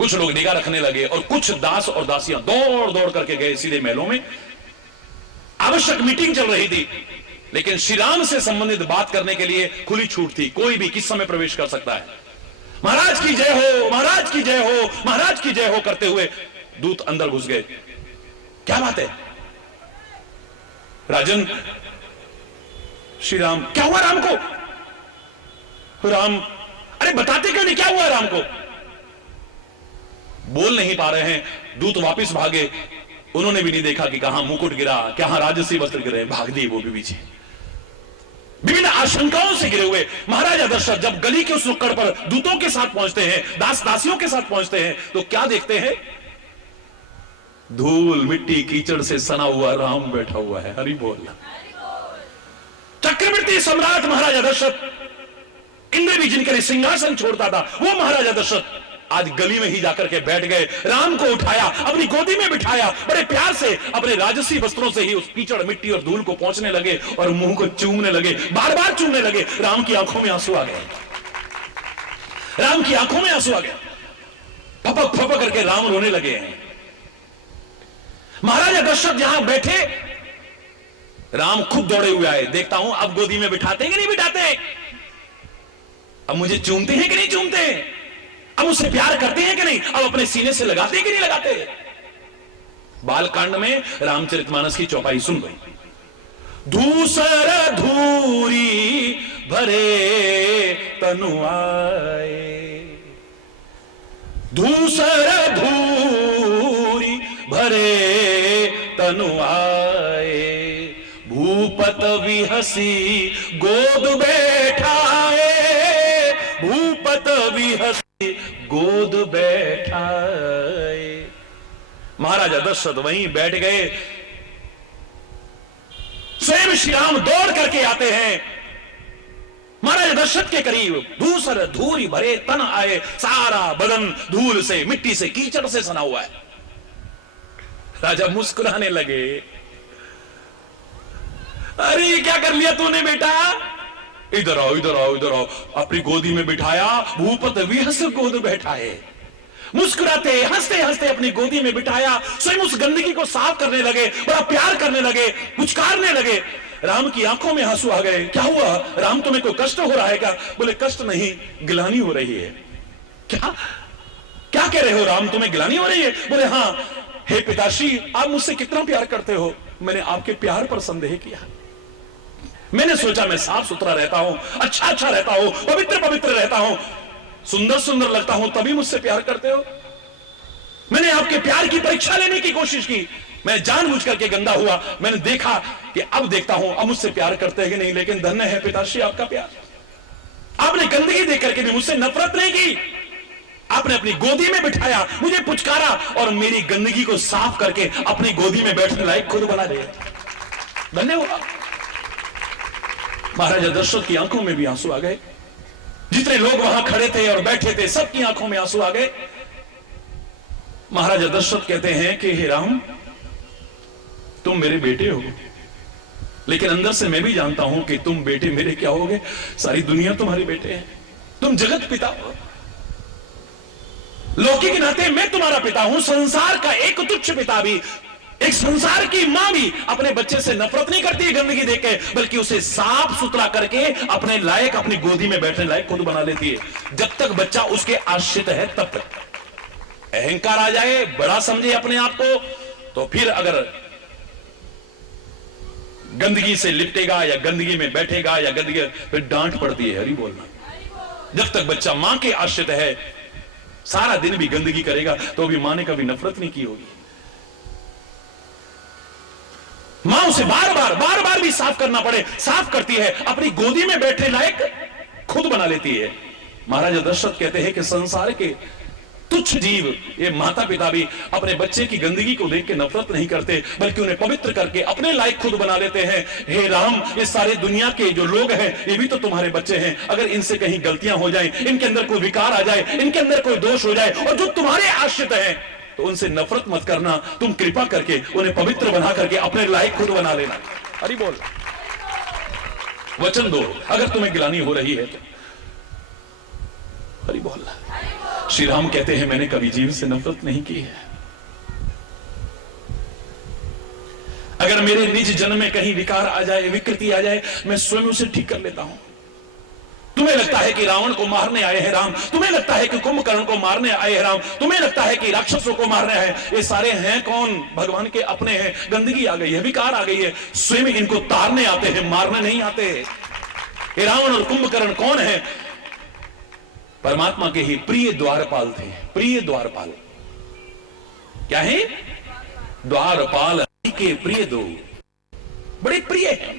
कुछ लोग निगाह रखने लगे और कुछ दास और दासियां दौड़ दौड़ करके गए सीधे महलों में। आवश्यक मीटिंग चल रही थी, लेकिन श्री राम से संबंधित बात करने के लिए खुली छूट थी, कोई भी किस समय प्रवेश कर सकता है। महाराज की जय हो, महाराज की जय हो, महाराज की जय हो करते हुए दूत अंदर घुस गए। क्या बात है राजन? श्री राम, क्या हुआ राम को? राम, अरे बताते क्यों नहीं क्या हुआ राम को? बोल नहीं पा रहे हैं। दूत वापस भागे, उन्होंने भी नहीं देखा कि कहां मुकुट गिरा, कहां राजसी वस्त्र गिरे, भाग दिए वो भी पीछे। विभिन्न आशंकाओं से गिरे हुए महाराजा दशरथ जब गली के उस नुक्कड़ पर दूतों के साथ पहुंचते हैं, दास दासियों के साथ पहुंचते हैं, तो क्या देखते हैं? धूल मिट्टी कीचड़ से सना हुआ राम बैठा हुआ है। हरि बोल। चक्रवर्ती सम्राट महाराजा दशरथ, इंद्र भी जिनके लिए सिंहासन छोड़ता था, वो महाराजा दशरथ आज गली में ही जाकर के बैठ गए। राम को उठाया, अपनी गोदी में बिठाया, बड़े प्यार से अपने राजसी वस्त्रों से ही उस कीचड़ मिट्टी और धूल को पोंछने लगे और मुंह को चूमने लगे, बार बार चूमने लगे। राम की आंखों में आंसू आ गए, राम की आंखों में आंसू आ गए। फपक फपक करके राम रोने लगे हैं। महाराजा दशरथ जहां बैठे, राम खुद दौड़े हुए आए। देखता हूं अब गोदी में बिठाते हैं कि नहीं बिठाते, अब मुझे चूमते हैं कि नहीं चूमते, अब उससे प्यार करते हैं कि नहीं, अब अपने सीने से लगाते हैं कि नहीं लगाते। बालकांड में रामचरितमानस की चौपाई सुन गई। धूसर धूरी भरे तनु आए, धूसर धूरी भरे तनु आए, भूपत विहसी गोद बैठाए, भूपत विहसी गोद बैठाए। महाराजा दशरथ वहीं बैठ गए। स्वयं श्री राम दौड़ करके आते हैं महाराजा दशरथ के करीब। धूसर धूरी भरे तन आए, सारा बदन धूल से मिट्टी से कीचड़ से सना हुआ है। राजा मुस्कुराने लगे। अरे क्या कर लिया तूने बेटा, इधर आओ इधर आओ इधर आओ। अपनी गोदी में बिठाया, भूपत विहस गोद बैठाए। मुस्कुराते हंसते हंसते अपनी गोदी में बिठाया, स्वयं उस गंदगी को साफ करने लगे, बड़ा प्यार करने लगे, पुचकारने लगे। राम की आंखों में आंसू आ गए। क्या हुआ राम, तुम्हें कोई कष्ट हो रहा है क्या? बोले कष्ट नहीं, गिलानी हो रही है। क्या क्या कह रहे हो राम, तुम्हें गिलानी हो रही है? बोले हाँ। हे पिताश्री, आप मुझसे कितना प्यार करते हो। मैंने आपके प्यार पर संदेह किया। मैंने सोचा मैं साफ सुथरा रहता हूं, अच्छा अच्छा रहता हूं, पवित्र पवित्र रहता हूं, सुंदर सुंदर लगता हूं, तभी मुझसे प्यार करते हो। मैंने आपके प्यार की परीक्षा लेने की कोशिश की। मैं जानबूझ करके गंदा हुआ। मैंने देखा कि अब देखता हूं अब मुझसे प्यार करते हैं कि नहीं। लेकिन धन्य है पिताश्री आपका प्यार। आपने गंदगी देख करके भी मुझसे नफरत नहीं की। आपने अपनी गोदी में बिठाया, मुझे पुचकारा और मेरी गंदगी को साफ करके अपनी गोदी में बैठने लायक खुद बना दिया। धन्य हुआ। महाराजा दशरथ की आंखों में भी आंसू आ गए। जितने लोग वहां खड़े थे और बैठे थे, सबकी आंखों में आंसू आ गए। महाराजा दशरथ कहते हैं कि हे राम, तुम मेरे बेटे हो, लेकिन अंदर से मैं भी जानता हूं कि तुम बेटे मेरे क्या होगे। सारी दुनिया तुम्हारे बेटे हैं, तुम जगत पिता हो। लौकिक नाते मैं तुम्हारा पिता हूं, संसार का एक तुच्छ पिता भी, एक संसार की मां भी अपने बच्चे से नफरत नहीं करती है गंदगी देख के, बल्कि उसे साफ सुथरा करके अपने लायक, अपनी गोदी में बैठने लायक खुद बना लेती है। जब तक बच्चा उसके आश्रित है तब तक। अहंकार आ जाए, बड़ा समझे अपने आप को, तो फिर अगर गंदगी से लिपटेगा या गंदगी में बैठेगा या गंदगी, फिर डांट पड़ती है। हरि बोलना। जब तक बच्चा मां के आश्रित है, सारा दिन भी गंदगी करेगा तो भी मां ने कभी नफरत नहीं की होगी। मां उसे बार बार भी साफ करना पड़े, साफ करती है, अपनी गोदी में बैठने लायक खुद बना लेती है। महाराजा दशरथ कहते हैं कि संसार के तुच्छ जीव, ये माता पिता भी अपने बच्चे की गंदगी को देख के नफरत नहीं करते, बल्कि उन्हें पवित्र करके अपने लायक खुद बना लेते हैं। हे राम, ये सारे दुनिया के जो लोग हैं, ये भी तो तुम्हारे बच्चे हैं। अगर इनसे कहीं गलतियां हो जाएं, इनके अंदर कोई विकार आ जाए, इनके अंदर कोई दोष हो जाए, और जो तुम्हारे आश्रित हैं, तो उनसे नफरत मत करना, तुम कृपा करके उन्हें पवित्र बना करके अपने लायक खुद बना लेना। हरि बोल। वचन दो अगर तुम्हें गिलानी हो रही है तो। हरि बोल। श्री राम कहते हैं मैंने कभी जीव से नफरत नहीं की है। अगर मेरे निज जन्म में कहीं विकार आ जाए, विकृति आ जाए, मैं स्वयं उसे ठीक कर लेता हूं। तुम्हें लगता है कि रावण को मारने आए हैं राम, तुम्हें लगता है कि कुंभकर्ण को मारने आए हैं राम, तुम्हें लगता है कि राक्षसों को मारने आए, ये सारे हैं कौन? भगवान के अपने हैं। गंदगी आ गई है, विकार आ गई है, स्वयं इनको तारने आते हैं, मारने नहीं आते। ये रावण और कुंभकर्ण कौन है? परमात्मा के ही प्रिय द्वारपाल थे। प्रिय द्वारपाल क्या है? द्वारपाल के प्रिय दो, बड़े प्रिय हैं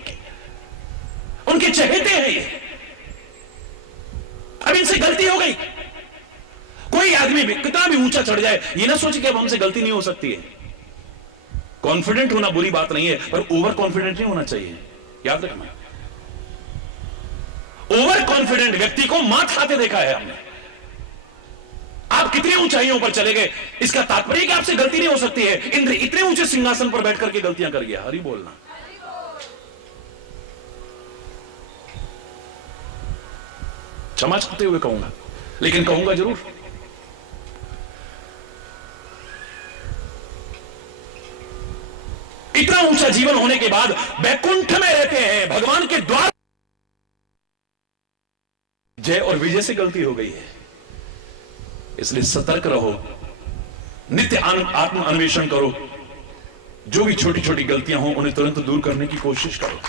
उनके चहेते हैं ये। अब इनसे गलती हो गई। कोई आदमी भी कितना भी ऊंचा चढ़ जाए, ये ना सोचे कि अब हमसे गलती नहीं हो सकती है। कॉन्फिडेंट होना बुरी बात नहीं है, पर ओवर कॉन्फिडेंट नहीं होना चाहिए, याद रखना। ओवर कॉन्फिडेंट व्यक्ति को मात खाते देखा है हमने। आप कितनी ऊंचाइयों पर चले गए, इसका तात्पर्य कि आपसे गलती नहीं हो सकती है। इंद्र इतने ऊंचे सिंहासन पर बैठ करके गलतियां कर गया। हरि बोलना। क्षमा चाहते हुए कहूंगा, लेकिन कहूंगा जरूर। इतना ऊंचा जीवन होने के बाद बैकुंठ में रहते हैं, भगवान के द्वार। जय और विजय से गलती हो गई है, इसलिए सतर्क रहो, नित्य आत्म अन्वेषण करो। जो भी छोटी छोटी गलतियां हो उन्हें तुरंत दूर करने की कोशिश करो।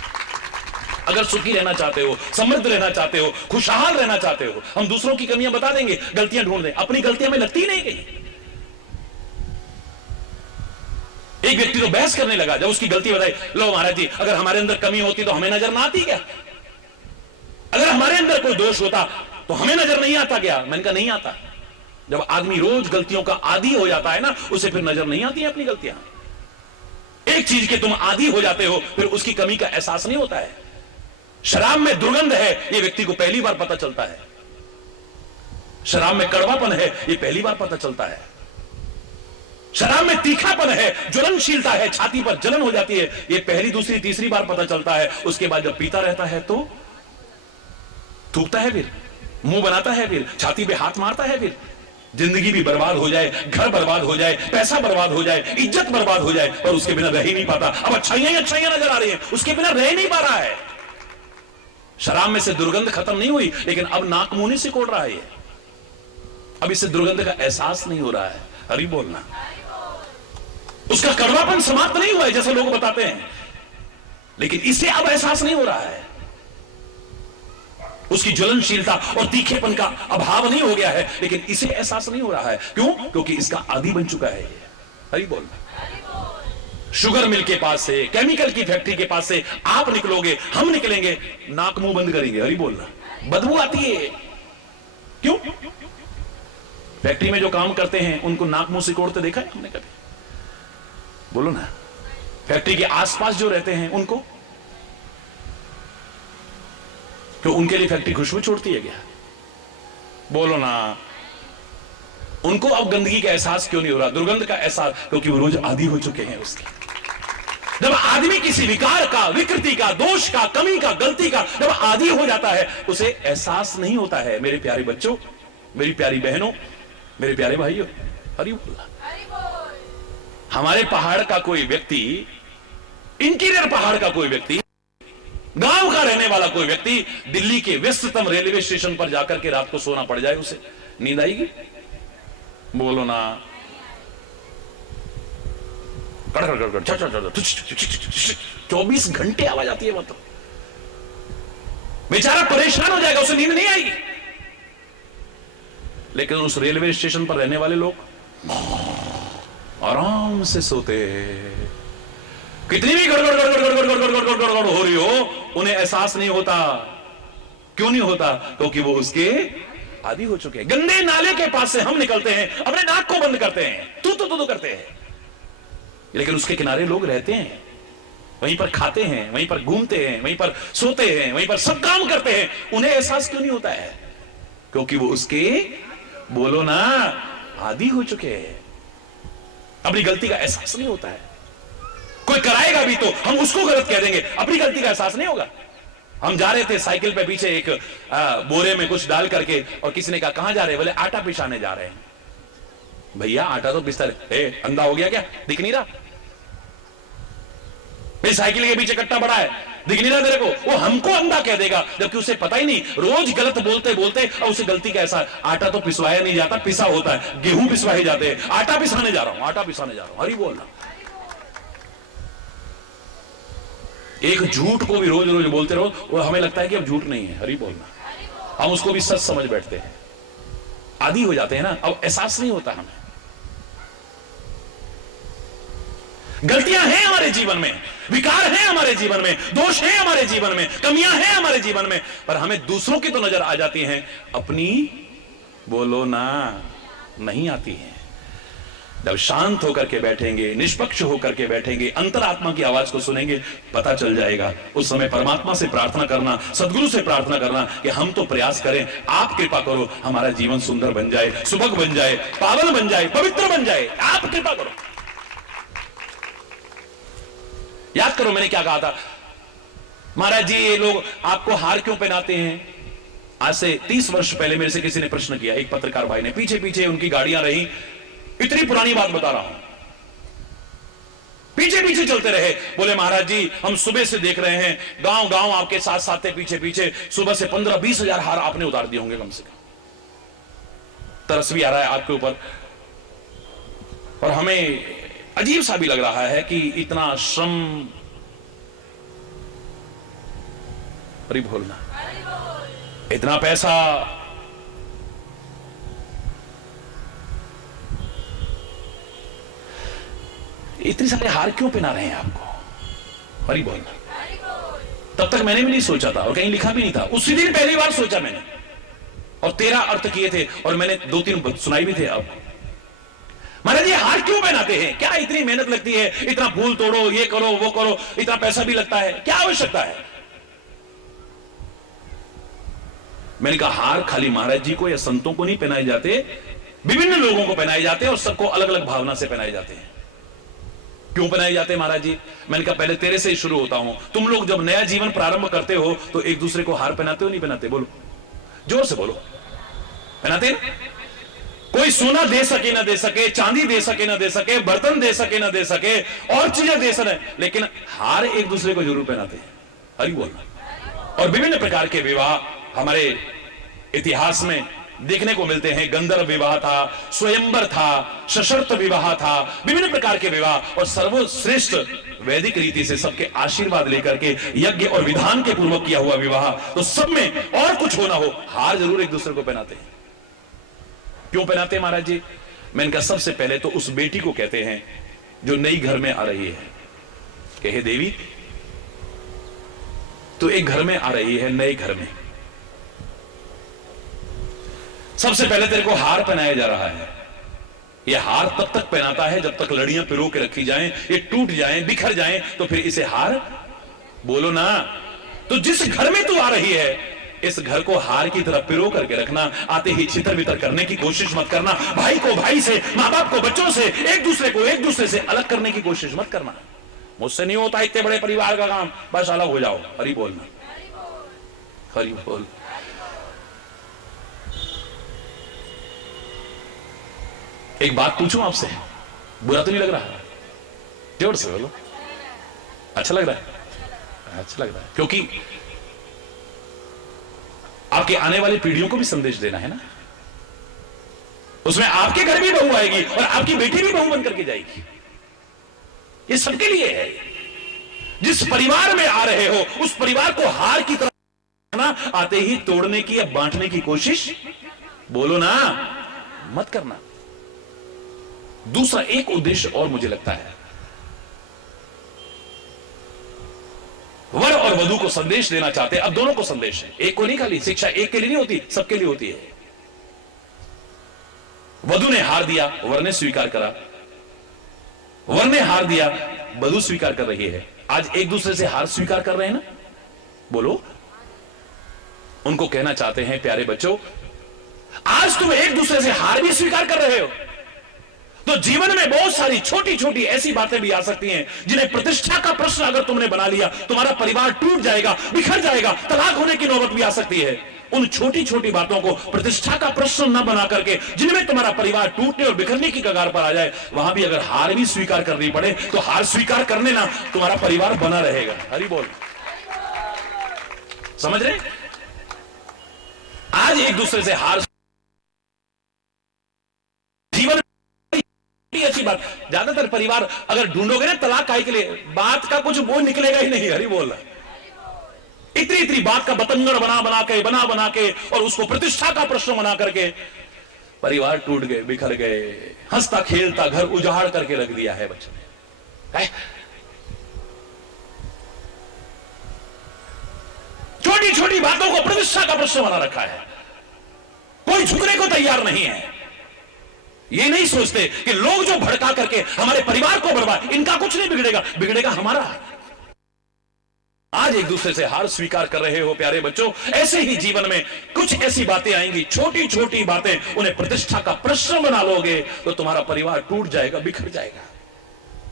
अगर सुखी रहना चाहते हो, समृद्ध रहना चाहते हो, खुशहाल रहना चाहते हो, हम दूसरों की कमियां बता देंगे, गलतियां ढूंढ दें, अपनी गलतियां में लगती ही नहीं गई। एक व्यक्ति तो बहस करने लगा, जब उसकी गलती बताई, लो महाराज जी, अगर हमारे अंदर कमी होती तो हमें नजर ना आती क्या? अगर हमारे अंदर कोई दोष होता तो हमें नजर नहीं आता क्या? मैंने कहा नहीं आता। जब आदमी रोज गलतियों का आदी हो जाता है ना, उसे फिर नजर नहीं आती है अपनी गलतियां। एक चीज के तुम आदी हो जाते हो, फिर उसकी कमी का एहसास नहीं होता है। शराब में दुर्गंध है, यह व्यक्ति को पहली बार पता चलता है। शराब में कड़वापन है, यह पहली बार पता चलता है। शराब में तीखापन है, ज्वलनशीलता है, छाती पर जलन हो जाती है, यह पहली, दूसरी, तीसरी बार पता चलता है। उसके बाद जब पीता रहता है तो थूकता है, फिर मुंह बनाता है, फिर छाती पे हाथ मारता है, फिर जिंदगी भी बर्बाद हो जाए, घर बर्बाद हो जाए, पैसा बर्बाद हो जाए, इज्जत बर्बाद हो जाए, और उसके बिना रह ही नहीं पाता। अब अच्छाइयां अच्छाइयां नजर आ रही हैं, उसके बिना रह नहीं पा रहा है। शराब में से दुर्गंध खत्म नहीं हुई, लेकिन अब नाक मुंह नहीं सिकोड़ रहा है। अब इससे दुर्गंध का एहसास नहीं हो रहा है। हरि बोलना। उसका कड़वापन समाप्त नहीं हुआ है जैसे लोग बताते हैं, लेकिन इसे अब एहसास नहीं हो रहा है। उसकी ज्वलनशीलता और तीखेपन का अभाव नहीं हो गया है, लेकिन इसे एहसास नहीं हो रहा है। क्यों? क्योंकि इसका आदी बन चुका है। हरि बोल। शुगर मिल के पास से, केमिकल की फैक्ट्री के पास से आप निकलोगे, हम निकलेंगे, नाक मुंह बंद करेंगे। हरि बोलना। बदबू आती है। क्यों? फैक्ट्री में जो काम करते हैं उनको नाक मुंह सिकोड़ते देखा है हमने कभी? बोलो ना। फैक्ट्री के आसपास जो रहते हैं उनको, क्यों उनके लिए फैक्ट्री खुशबू छोड़ती है क्या? बोलो ना। उनको अब गंदगी का एहसास क्यों नहीं हो रहा, दुर्गंध का एहसास? क्योंकि वो रोज आदी हो चुके हैं उसके। जब आदमी किसी विकार का, विकृति का, दोष का, कमी का, गलती का जब आदी हो जाता है, उसे एहसास नहीं होता है। मेरे प्यारे बच्चों, मेरी प्यारी बहनों, मेरे प्यारे भाइयों, हरि बोल। हमारे पहाड़ का कोई व्यक्ति, इंटीरियर पहाड़ का कोई व्यक्ति, गांव का रहने वाला कोई व्यक्ति दिल्ली के व्यस्ततम रेलवे स्टेशन पर जाकर के रात को सोना पड़ जाए, उसे नींद आएगी? बोलो ना। कड़कड़ कड़कड़ 24 घंटे आवाज आती है, मतलब बेचारा परेशान हो जाएगा, उसे नींद नहीं आएगी। लेकिन उस रेलवे स्टेशन पर रहने वाले लोग आराम से सोते हैं। कितनी भी गड़गड़ गड़गड़ गड़गड़ गड़गड़ गड़गड़ गड़गड़ हो रही हो, उन्हें एहसास नहीं होता। क्यों नहीं होता? क्योंकि वो उसके आदी हो चुके हैं। गंदे नाले के पास से हम निकलते हैं, अपने नाक को बंद करते हैं, तू करते हैं, लेकिन उसके किनारे लोग रहते हैं, वहीं पर खाते हैं, वहीं पर घूमते हैं, वहीं पर सोते हैं, वहीं पर सब काम करते हैं। उन्हें एहसास क्यों नहीं होता है? क्योंकि वो उसके, बोलो ना, आदी हो चुके हैं। अपनी गलती का एहसास नहीं होता है। कोई कराएगा भी तो हम उसको गलत कह देंगे, अपनी गलती का एहसास नहीं होगा। हम जा रहे थे साइकिल पे, पीछे एक बोरे में कुछ डाल करके, और किसी ने कहा कहां जा रहे हैं? बोले आटा पिसाने जा रहे हैं। भैया आटा तो पिसता रहे, अंधा हो गया क्या? दिख नहीं रहा? मेरी साइकिल के पीछे कट्टा बड़ा है, दिख नहीं रहा तेरे को? वो हमको अंधा कह देगा, जबकि उसे पता ही नहीं। रोज गलत बोलते बोलते और उसे गलती का ऐसा, आटा तो पिसवाया नहीं जाता, पिसा होता है। गेहूं पिसवाए जाते हैं, आटा पिसाने जा रहा हूं, आटा पिसाने जा रहा हूं, हरी बोलना। एक झूठ को भी रोज रोज बोलते रहो, वो हमें लगता है कि अब झूठ नहीं है, हरी बोलना। हम उसको भी सच समझ बैठते हैं, आदी हो जाते हैं ना, अब एहसास नहीं होता हमें। गलतियां हैं हमारे जीवन में, विकार हैं हमारे जीवन में, दोष हैं हमारे जीवन में, कमियां हैं हमारे जीवन में, पर हमें दूसरों की तो नजर आ जाती हैं, अपनी बोलो ना नहीं आती है। जब शांत होकर के बैठेंगे, निष्पक्ष होकर के बैठेंगे, अंतरात्मा की आवाज को सुनेंगे, पता चल जाएगा। उस समय परमात्मा से प्रार्थना करना, सदगुरु से प्रार्थना करना कि हम तो प्रयास करें, आप कृपा करो, हमारा जीवन सुंदर बन जाए, सुभग बन जाए, पावन बन जाए, पवित्र बन जाए, आप कृपा करो। याद करो मैंने क्या कहा था, महाराज जी ये लोग आपको हार क्यों पहनाते हैं? आज से 30 वर्ष पहले मेरे से किसी ने प्रश्न किया, एक पत्रकार भाई ने, पीछे पीछे उनकी गाड़ियां रही, इतनी पुरानी बात बता रहा हूं, पीछे पीछे चलते रहे। बोले महाराज जी हम सुबह से देख रहे हैं, गांव गांव आपके साथ साथ पीछे पीछे, सुबह से 15-20 हजार हार आपने उतार दिए होंगे कम से कम। तरस भी आ रहा है आपके ऊपर, और हमें अजीब सा भी लग रहा है कि इतना श्रम, हरि बोलना, इतना पैसा, इतनी सारे हार क्यों पहना रहे हैं आपको? हरि बोलना। तब तक मैंने भी नहीं सोचा था, और कहीं लिखा भी नहीं था। उसी दिन पहली बार सोचा मैंने, और 13 अर्थ किए थे, और मैंने 2-3 सुनाई भी थे आपको। महाराज ये हार क्यों पहनाते हैं? क्या इतनी मेहनत लगती है? इतना फूल तोड़ो, ये करो, वो करो, इतना पैसा भी लगता है, क्या आवश्यकता है? मैंने कहा हार खाली महाराज जी को या संतों को नहीं पहनाए जाते, विभिन्न लोगों को पहनाए जाते हैं, और सबको अलग अलग भावना से पहनाए जाते हैं। क्यों पहनाए जाते हैं महाराज जी? मैंने कहा पहले तेरे से ही शुरू होता हूं। तुम लोग जब नया जीवन प्रारंभ करते हो तो एक दूसरे को हार पहनाते हो नहीं पहनाते? बोलो, जोर से बोलो। पहनाते हैं? कोई सोना दे सके ना दे सके, चांदी दे सके ना दे सके, बर्तन दे सके ना दे सके, और चीजें दे सके, लेकिन हार एक दूसरे को जरूर पहनाते हैं, हरि बोलना। और विभिन्न प्रकार के विवाह हमारे इतिहास में देखने को मिलते हैं। गंधर्व विवाह था, स्वयंवर था, सशर्त विवाह था, विभिन्न प्रकार के विवाह, और सर्वश्रेष्ठ वैदिक रीति से सबके आशीर्वाद लेकर के यज्ञ और विधान के पूर्वक किया हुआ विवाह। तो सब में और कुछ होना हो, हार जरूर एक दूसरे को पहनाते हैं। क्यों पहनाते हैं महाराज जी? मैंने कहा सबसे पहले तो उस बेटी को कहते हैं जो नई घर में आ रही है, कहे देवी तो एक घर में आ रही है, नए घर में, सबसे पहले तेरे को हार पहनाया जा रहा है। यह हार तब तक पहनाता है जब तक लड़ियां पिरो के रखी जाएं, ये टूट जाएं, बिखर जाएं, तो फिर इसे हार बोलो ना। तो जिस घर में तू आ रही है, इस घर को हार की तरह पिरो करके रखना। आते ही छितर बितर करने की कोशिश मत करना, भाई को भाई से, मां बाप को बच्चों से, एक दूसरे को एक दूसरे से अलग करने की कोशिश मत करना। मुझसे नहीं होता इतने बड़े परिवार का काम, बस अलग हो जाओ, हरि बोलना, हरि बोल। एक बात पूछूं आपसे, बुरा तो नहीं लग रहा? जोर से बोलो। अच्छा लग रहा है? अच्छा लग रहा है, क्योंकि आपके आने वाली पीढ़ियों को भी संदेश देना है ना। उसमें आपके घर भी बहू आएगी और आपकी बेटी भी बहू बनकर के जाएगी। ये सबके लिए है। जिस परिवार में आ रहे हो उस परिवार को हार की तरह आते ही तोड़ने की या बांटने की कोशिश बोलो ना मत करना। दूसरा एक उद्देश्य और मुझे लगता है, वर और वधू को संदेश देना चाहते हैं। अब दोनों को संदेश है, एक को नहीं, खाली शिक्षा एक के लिए नहीं होती, सबके लिए होती है। वधू ने हार दिया, वर ने स्वीकार करा, वर ने हार दिया, वधू स्वीकार कर रही है। आज एक दूसरे से हार स्वीकार कर रहे हैं ना, बोलो। उनको कहना चाहते हैं प्यारे बच्चों, आज तुम एक दूसरे से हार भी स्वीकार कर रहे हो तो जीवन में बहुत सारी छोटी छोटी ऐसी बातें भी आ सकती हैं जिन्हें प्रतिष्ठा का प्रश्न अगर तुमने बना लिया, तुम्हारा परिवार टूट जाएगा, बिखर जाएगा, तलाक होने की नौबत भी आ सकती है। उन छोटी छोटी बातों को प्रतिष्ठा का प्रश्न न बना करके जिनमें तुम्हारा परिवार टूटने और बिखरने की कगार पर आ जाए, वहां भी अगर हार भी स्वीकार करनी पड़े तो हार स्वीकार करने ना, तुम्हारा परिवार बना रहेगा। हरि बोल। समझ रहे? आज एक दूसरे से हार, जीवन अच्छी बात। ज्यादातर परिवार अगर ढूंढोगे ना तलाक के लिए, बात का कुछ वो निकलेगा ही नहीं। हरि बोल। इतनी इतनी बात का बतंगड़ बना के और उसको प्रतिष्ठा का प्रश्न बना करके परिवार टूट गए, बिखर गए, हंसता खेलता घर उजाड़ करके रख दिया है बच्चे ने। छोटी छोटी बातों को प्रतिष्ठा का प्रश्न बना रखा है। कोई झुकने को तैयार नहीं है। ये नहीं सोचते कि लोग जो भड़का करके हमारे परिवार को बर्बाद, इनका कुछ नहीं बिगड़ेगा, बिगड़ेगा हमारा। आज एक दूसरे से हार स्वीकार कर रहे हो प्यारे बच्चों। ऐसे ही जीवन में कुछ ऐसी बातें आएंगी, छोटी छोटी बातें, उन्हें प्रतिष्ठा का प्रश्न बना लोगे तो तुम्हारा परिवार टूट जाएगा, बिखर जाएगा।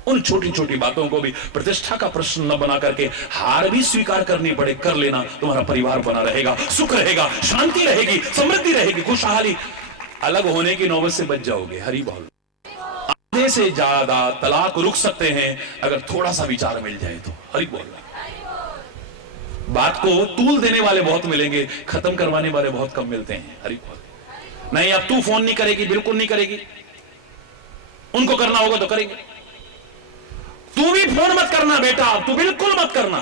उन छोटी छोटी बातों को भी प्रतिष्ठा का प्रश्न न बना करके हार भी स्वीकार करनी पड़े, कर लेना, तुम्हारा परिवार बना रहेगा, सुख रहेगा, शांति रहेगी, समृद्धि रहेगी, खुशहाली। अलग होने की नौबत से बच जाओगे। हरि बोल। आधे से ज्यादा तलाक रुक सकते हैं अगर थोड़ा सा विचार मिल जाए तो। हरि बोल। बात को तूल देने वाले बहुत मिलेंगे, खत्म करवाने वाले बहुत कम मिलते हैं। हरि बोल। नहीं, अब तू फोन नहीं करेगी, बिल्कुल नहीं करेगी, उनको करना होगा तो करेंगे। तू भी फोन मत करना बेटा, तू बिल्कुल मत करना।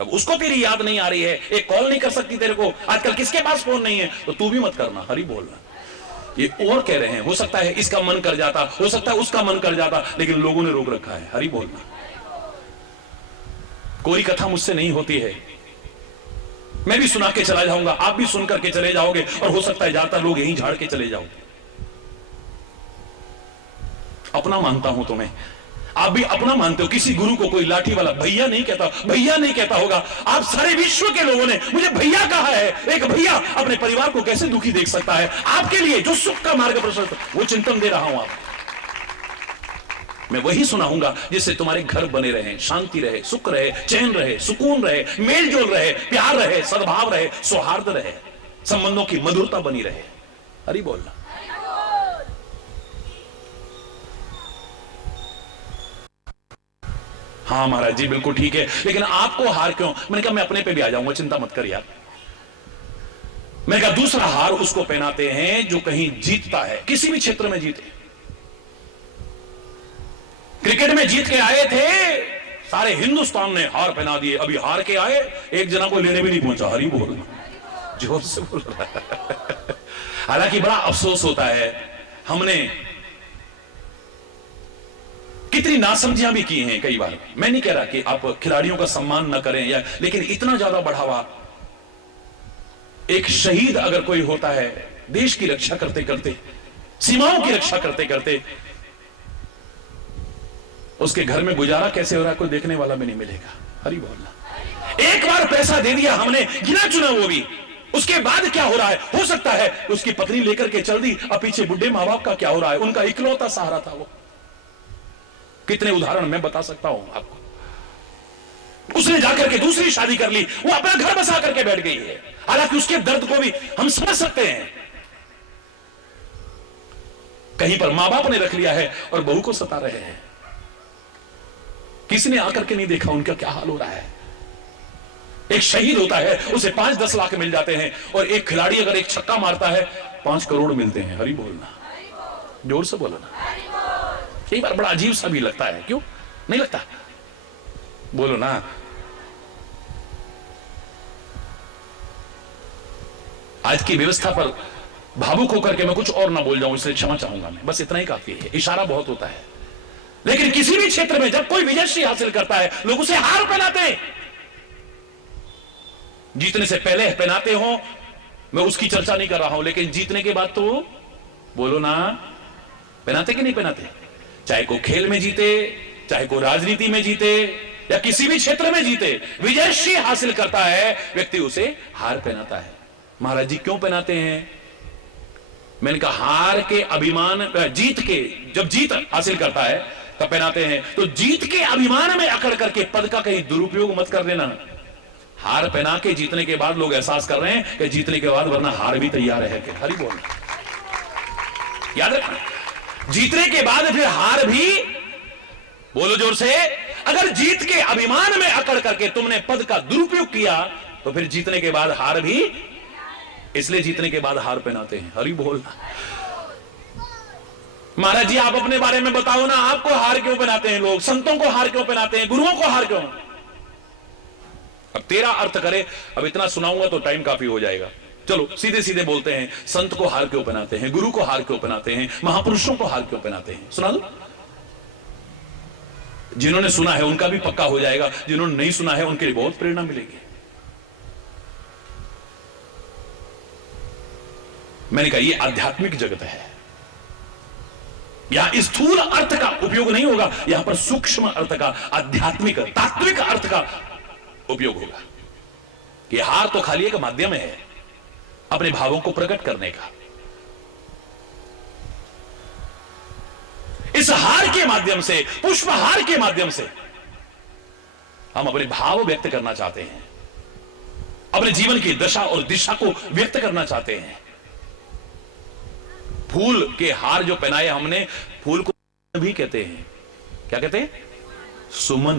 अब उसको तेरी याद नहीं आ रही है, एक कॉल नहीं कर सकती तेरे को, आजकल किसके पास फोन नहीं है, तो तू भी मत करना। हरि बोलना। ये और कह रहे हैं, हो सकता है इसका मन कर जाता, हो सकता है उसका मन कर जाता, लेकिन लोगों ने रोक रखा है। हरि बोलना। कोई कथा मुझसे नहीं होती है, मैं भी सुना के चला जाऊंगा, आप भी सुन करके चले जाओगे, और हो सकता है ज्यादातर लोग यहीं झाड़ के चले जाओगे। अपना मानता हूं तुम्हें, आप भी अपना मानते हो। किसी गुरु को कोई लाठी वाला भैया नहीं कहता, भैया नहीं कहता होगा। आप सारे विश्व के लोगों ने मुझे भैया कहा है। एक भैया अपने परिवार को कैसे दुखी देख सकता है? आपके लिए जो सुख का मार्ग प्रशस्त, वो चिंतन दे रहा हूं। आप, मैं वही सुनाऊंगा जिससे तुम्हारे घर बने रहे, शांति रहे, सुख रहे, चैन रहे, सुकून रहे, मेल जोल रहे, प्यार रहे, सद्भाव रहे, सौहार्द रहे, संबंधों की मधुरता बनी रहे। हरि बोलना। हाँ महाराज जी बिल्कुल ठीक है, लेकिन आपको हार क्यों? मैंने कहा मैं अपने पे भी आ जाऊंगा, चिंता मत कर यार। मैंने कहा दूसरा हार उसको पहनाते हैं जो कहीं जीतता है, किसी भी क्षेत्र में जीते। क्रिकेट में जीत के आए थे, सारे हिंदुस्तान ने हार पहना दिए। अभी हार के आए, एक जना को लेने भी नहीं पहुंचा। हरि बोल, जोर से बोल रहा है। हालांकि बड़ा अफसोस होता है, हमने कितनी नासमझियां भी की हैं कई बार। मैं नहीं कह रहा कि आप खिलाड़ियों का सम्मान न करें, या लेकिन इतना ज्यादा बढ़ावा, एक शहीद अगर कोई होता है देश की रक्षा करते करते, सीमाओं की रक्षा करते करते, उसके घर में गुजारा कैसे हो रहा है कोई देखने वाला भी नहीं मिलेगा। हरि बोलना। एक बार पैसा दे दिया हमने, गिना चुना वो भी, उसके बाद क्या हो रहा है? हो सकता है उसकी पत्नी लेकर के चल दी, अब पीछे बुढ़े मां बाप का क्या हो रहा है? उनका इकलौता सहारा था वो। कितने उदाहरण मैं बता सकता हूं आपको। उसने जाकर के दूसरी शादी कर ली, वो अपना घर बसा करके बैठ गई है। हालांकि उसके दर्द को भी हम समझ सकते हैं। कहीं पर मां बाप ने रख लिया है और बहू को सता रहे हैं, किसी ने आकर के नहीं देखा उनका क्या हाल हो रहा है। एक शहीद होता है, उसे 5-10 लाख मिल जाते हैं, और एक खिलाड़ी अगर एक छक्का मारता है 5 करोड़ मिलते हैं। हरि बोलना। जोर से बोलो ना। कई बार बड़ा अजीब सा भी लगता है, क्यों नहीं लगता? बोलो ना। आज की व्यवस्था पर भावुक होकर के मैं कुछ और ना बोल जाऊं, इसलिए क्षमा चाहूंगा मैं। बस इतना ही काफी है, इशारा बहुत होता है। लेकिन किसी भी क्षेत्र में जब कोई विजयश्री हासिल करता है, लोग उसे हार पहनाते हैं। जीतने से पहले पहनाते हो, मैं उसकी चर्चा नहीं कर रहा हूं, लेकिन जीतने के बाद तो बोलो ना, पहनाते कि नहीं पहनाते? चाहे को खेल में जीते, चाहे को राजनीति में जीते, या किसी भी क्षेत्र में जीते, विजयश्री हासिल करता है व्यक्ति, उसे हार पहनाता है। महाराज जी क्यों पहनाते हैं? मैंने कहा हार के अभिमान, जीत के, जब जीत हासिल करता है तब पहनाते हैं, तो जीत के अभिमान में अकड़ करके पद का कहीं दुरुपयोग मत कर देना। हार पहना के जीतने के बाद लोग एहसास कर रहे हैं कि जीतने के बाद वरना हार भी तैयार है। हरी बोल, याद रखना, जीतने के बाद फिर हार भी, बोलो जोर से, अगर जीत के अभिमान में अकड़ करके तुमने पद का दुरुपयोग किया तो फिर जीतने के बाद हार भी, इसलिए जीतने के बाद हार पहनाते हैं। हरी बोल। महाराज जी आप अपने बारे में बताओ ना, आपको हार क्यों पहनाते हैं लोग, संतों को हार क्यों पहनाते हैं, गुरुओं को हार क्यों? अब तेरा अर्थ करे, अब इतना सुनाऊंगा तो टाइम काफी हो जाएगा। चलो सीधे सीधे बोलते हैं, संत को हार क्यों पहनाते हैं, गुरु को हार क्यों पहनाते हैं, महापुरुषों को हार क्यों पहनाते हैं? सुना दो। जिन्होंने सुना है उनका भी पक्का हो जाएगा, जिन्होंने नहीं सुना है उनके लिए बहुत प्रेरणा मिलेगी। मैंने कहा यह आध्यात्मिक जगत है, यहां स्थूल अर्थ का उपयोग नहीं होगा, यहां पर सूक्ष्म अर्थ का, आध्यात्मिक तात्विक अर्थ का उपयोग होगा। यह हार तो खाली एक माध्यम है अपने भावों को प्रकट करने का। इस हार के माध्यम से, पुष्पहार के माध्यम से हम अपने भाव व्यक्त करना चाहते हैं, अपने जीवन की दशा और दिशा को व्यक्त करना चाहते हैं। फूल के हार जो पहनाए हमने, फूल को भी कहते हैं, क्या कहते हैं? सुमन।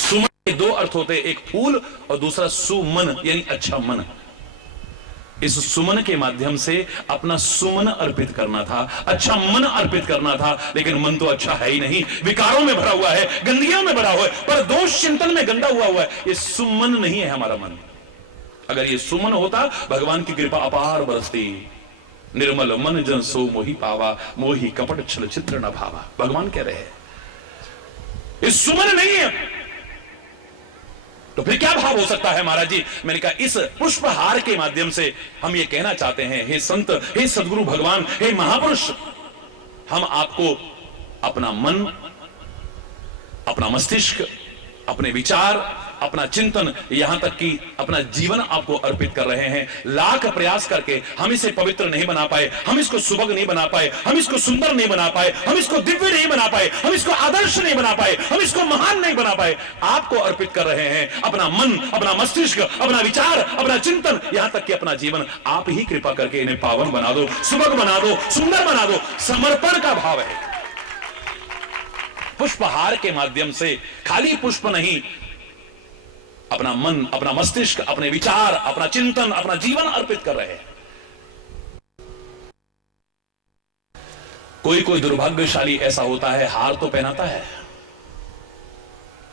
सुमन के दो अर्थ होते हैं, एक फूल और दूसरा सुमन यानी अच्छा मन। इस सुमन के माध्यम से अपना सुमन अर्पित करना था, अच्छा मन अर्पित करना था, लेकिन मन तो अच्छा है ही नहीं, विकारों में भरा हुआ है, गंदगियों में भरा हुआ है, पर दोष चिंतन में गंदा हुआ है। ये सुमन नहीं है हमारा मन। अगर ये सुमन होता, भगवान की कृपा अपार बरसती। निर्मल मन जन सो मोहि पावा, मोहि कपट छल चित्र न भावा, भगवान कह रहे हैं। ये सुमन नहीं है तो फिर क्या भाव हो सकता है महाराज जी? मैंने कहा इस पुष्पहार के माध्यम से हम ये कहना चाहते हैं, हे संत, हे सदगुरु भगवान, हे महापुरुष, हम आपको अपना मन, अपना मस्तिष्क, अपने विचार, अपना चिंतन, यहां तक कि अपना जीवन आपको अर्पित कर रहे हैं। लाख प्रयास करके हम इसे पवित्र नहीं बना पाए, हम इसको सुभग नहीं बना पाए, हम इसको सुंदर नहीं बना पाए, हम इसको दिव्य नहीं बना पाए, हम इसको आदर्श नहीं बना पाए, हम इसको महान नहीं बना पाए। आपको अर्पित कर रहे हैं अपना मन, अपना मस्तिष्क, अपना विचार, अपना चिंतन, यहां तक कि अपना जीवन। आप ही कृपा करके इन्हें पावन बना दो, सुभग बना दो, सुंदर बना दो। समर्पण का भाव है। पुष्पहार के माध्यम से खाली पुष्प नहीं, अपना मन, अपना मस्तिष्क, अपने विचार, अपना चिंतन, अपना जीवन अर्पित कर रहे हैं। कोई कोई दुर्भाग्यशाली ऐसा होता है, हार तो पहनाता है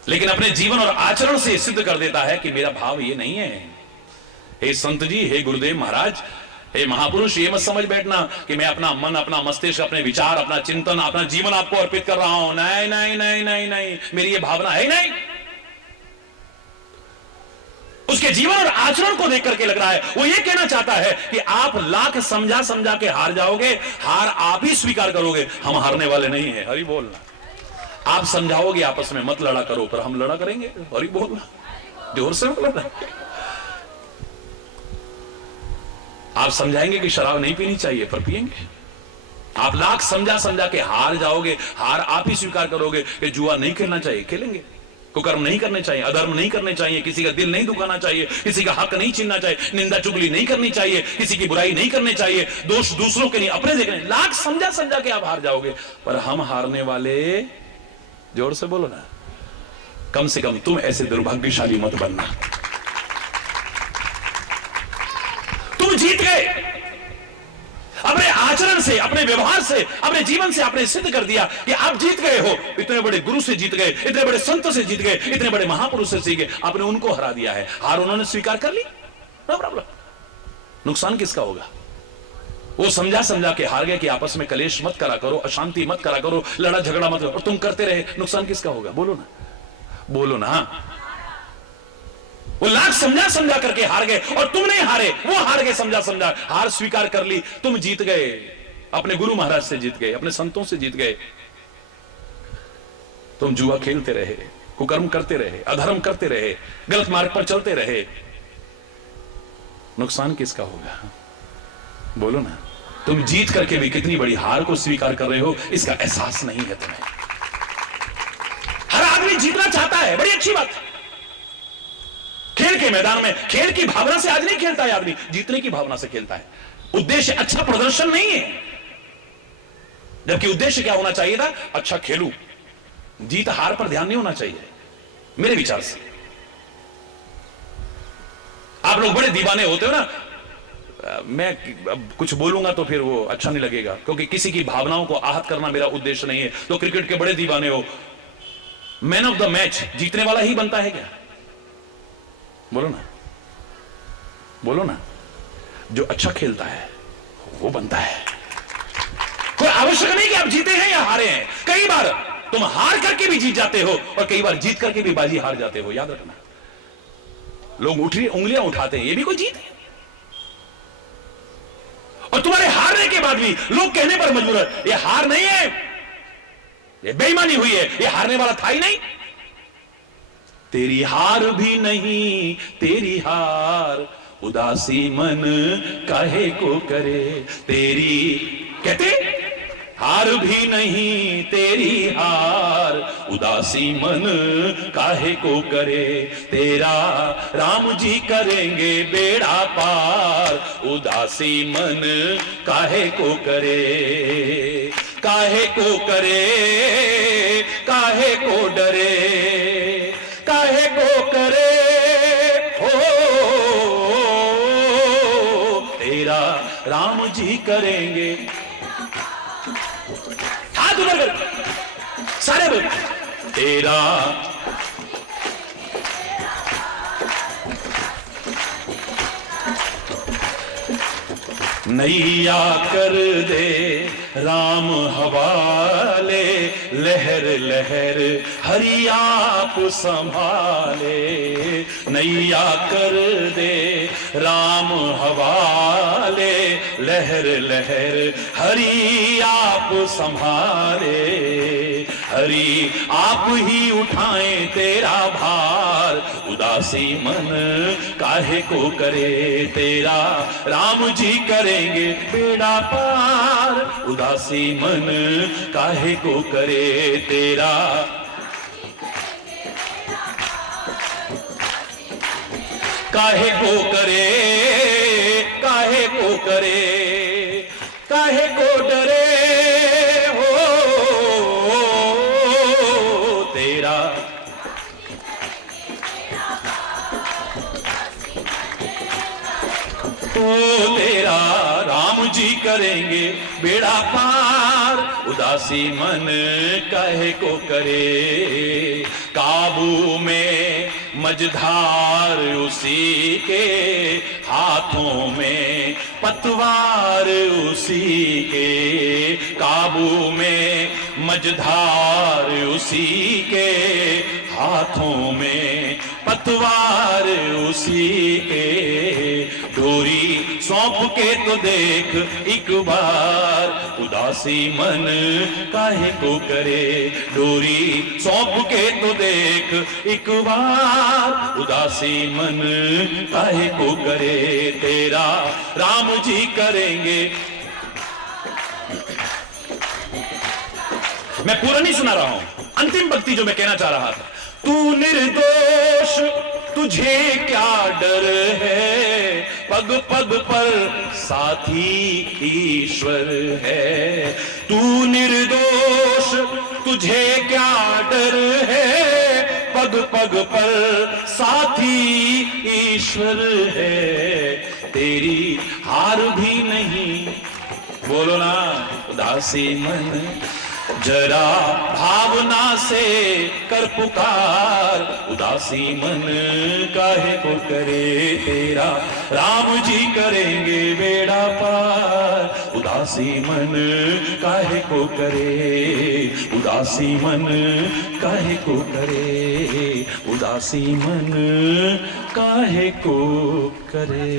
लेकिन अपने जीवन और आचरण से सिद्ध कर देता है कि मेरा भाव ये नहीं है। हे संत जी, हे गुरुदेव महाराज, हे महापुरुष, ये मत समझ बैठना कि मैं अपना मन, अपना मस्तिष्क, अपने विचार, अपना चिंतन, अपना जीवन आपको अर्पित कर रहा हूं। नहीं नहीं नहीं नहीं नहीं, मेरी ये भावना है नहीं। उसके जीवन और आचरण को देख करके लग रहा है, वो ये कहना चाहता है कि आप लाख समझा समझा के हार जाओगे, हार आप ही स्वीकार करोगे, हम हारने वाले नहीं है। हरि बोलना। आप समझाओगे आपस में मत लड़ा करो, पर हम लड़ा करेंगे। हरि बोलना, जोर से बोलना। आप समझाएंगे कि शराब नहीं पीनी चाहिए, पर पिएंगे। आप लाख समझा समझा के हार जाओगे, हार आप ही स्वीकार करोगे कि जुआ नहीं खेलना चाहिए, खेलेंगे। कुकर्म नहीं करने चाहिए, अधर्म नहीं करने चाहिए, किसी का दिल नहीं दुखाना चाहिए, किसी का हक नहीं छीनना चाहिए, निंदा चुगली नहीं करनी चाहिए, किसी की बुराई नहीं करनी चाहिए, दोष दूसरों के नहीं अपने देखने। लाख समझा समझा के आप हार जाओगे, पर हम हारने वाले, जोर से बोलो ना, कम से कम तुम ऐसे दुर्भाग्यशाली मत बनना। तुम जीत गए, अपने आचरण से, अपने व्यवहार से, अपने जीवन से आपने सिद्ध कर दिया कि आप जीत गए हो। इतने बड़े गुरु से जीत गए, इतने बड़े संत से जीत गए, इतने बड़े महापुरुष से सीख गए, आपने उनको हरा दिया है। हार उन्होंने स्वीकार कर ली, नो प्रॉब्लम। नुकसान किसका होगा? वो समझा समझा के हार गए कि आपस में कलेश मत करा करो, अशांति मत करा करो, लड़ा झगड़ा मत करो, और तुम करते रहे। नुकसान किसका होगा? बोलो ना, बोलो ना। वो लाख समझा समझा करके हार गए और तुम नहीं हारे, वो हार गए समझा समझा। हार स्वीकार कर ली, तुम जीत गए, अपने गुरु महाराज से जीत गए, अपने संतों से जीत गए। तुम जुआ खेलते रहे, कुकर्म करते रहे, अधर्म करते रहे, गलत मार्ग पर चलते रहे। नुकसान किसका होगा? बोलो ना, तुम जीत करके भी कितनी बड़ी हार को स्वीकार कर रहे हो, इसका एहसास नहीं है तुम्हें। हर आदमी जीतना चाहता है, बड़ी अच्छी बात। खेल के मैदान में खेल की भावना से आज नहीं खेलता है आदमी, जीतने की भावना से खेलता है। उद्देश्य अच्छा प्रदर्शन नहीं है, जबकि उद्देश्य क्या होना चाहिए था? अच्छा खेलूं। जीत हार पर ध्यान नहीं होना चाहिए मेरे विचार से। आप लोग बड़े दीवाने होते हो ना, मैं कुछ बोलूंगा तो फिर वो अच्छा नहीं लगेगा, क्योंकि किसी की भावनाओं को आहत करना मेरा उद्देश्य नहीं है। तो क्रिकेट के बड़े दीवाने हो, मैन ऑफ द मैच जीतने वाला ही बनता है क्या? बोलो ना, बोलो ना। जो अच्छा खेलता है वो बनता है। कोई आवश्यक नहीं कि आप जीते हैं या हारे हैं। कई बार तुम हार करके भी जीत जाते हो और कई बार जीत करके भी बाजी हार जाते हो, याद रखना। लोग उंगलियां उठाते हैं, ये भी कोई जीत है। और तुम्हारे हारने के बाद भी लोग कहने पर मजबूर है, ये हार नहीं है, ये बेईमानी हुई है, ये हारने वाला था ही नहीं। तेरी हार भी नहीं तेरी हार, उदासी मन काहे को करे। तेरी कहते हार भी नहीं तेरी हार, उदासी मन काहे को करे। तेरा राम जी करेंगे बेड़ा पार, उदासी मन काहे को करे। काहे को करे, काहे को डरे, काहे को करे हो। तेरा राम जी करेंगे। हाथ ऊपर कर सारे बोल। तेरा नैया कर दे राम हवाले, लहर लहर हरि आप संभाले। नैया कर दे राम हवाले, लहर लहर हरि आप संभाले। हरि आप ही उठाएं तेरा भार, उदासी मन काहे को करे। तेरा राम जी करेंगे बेड़ा पार, उदासी मन काहे को करे। तेरा काहे को करे, काहे को करे, काहे को डरे हो। तेरा तो तेरा राम जी करेंगे बेड़ा पार, उदासी मन काहे को करे। काबू में मझधार उसी के, हाथों में पतवार उसी के। काबू में मझधार उसी के, हाथों में पतवार उसी के। डोरी सौंप के तो देख एक बार, उदासी मन काहे को करे। डोरी सौंप के तो देख एक बार, उदासी मन काहे को करे। तेरा राम जी करेंगे। मैं पूरा नहीं सुना रहा हूं, अंतिम भक्ति जो मैं कहना चाह रहा था। तू निर्दोष तुझे क्या डर है, पग पग पर साथी ईश्वर है। तू निर्दोष तुझे क्या डर है, पग पग पर साथी ईश्वर है। तेरी हार भी नहीं, बोलो ना, उदासी मन जरा भावना से कर पुकार, उदासी मन काहे को करे। तेरा राम जी करेंगे बेड़ा पार, उदासी मन काहे को करे। उदासी मन काहे को करे, उदासी मन काहे को करे।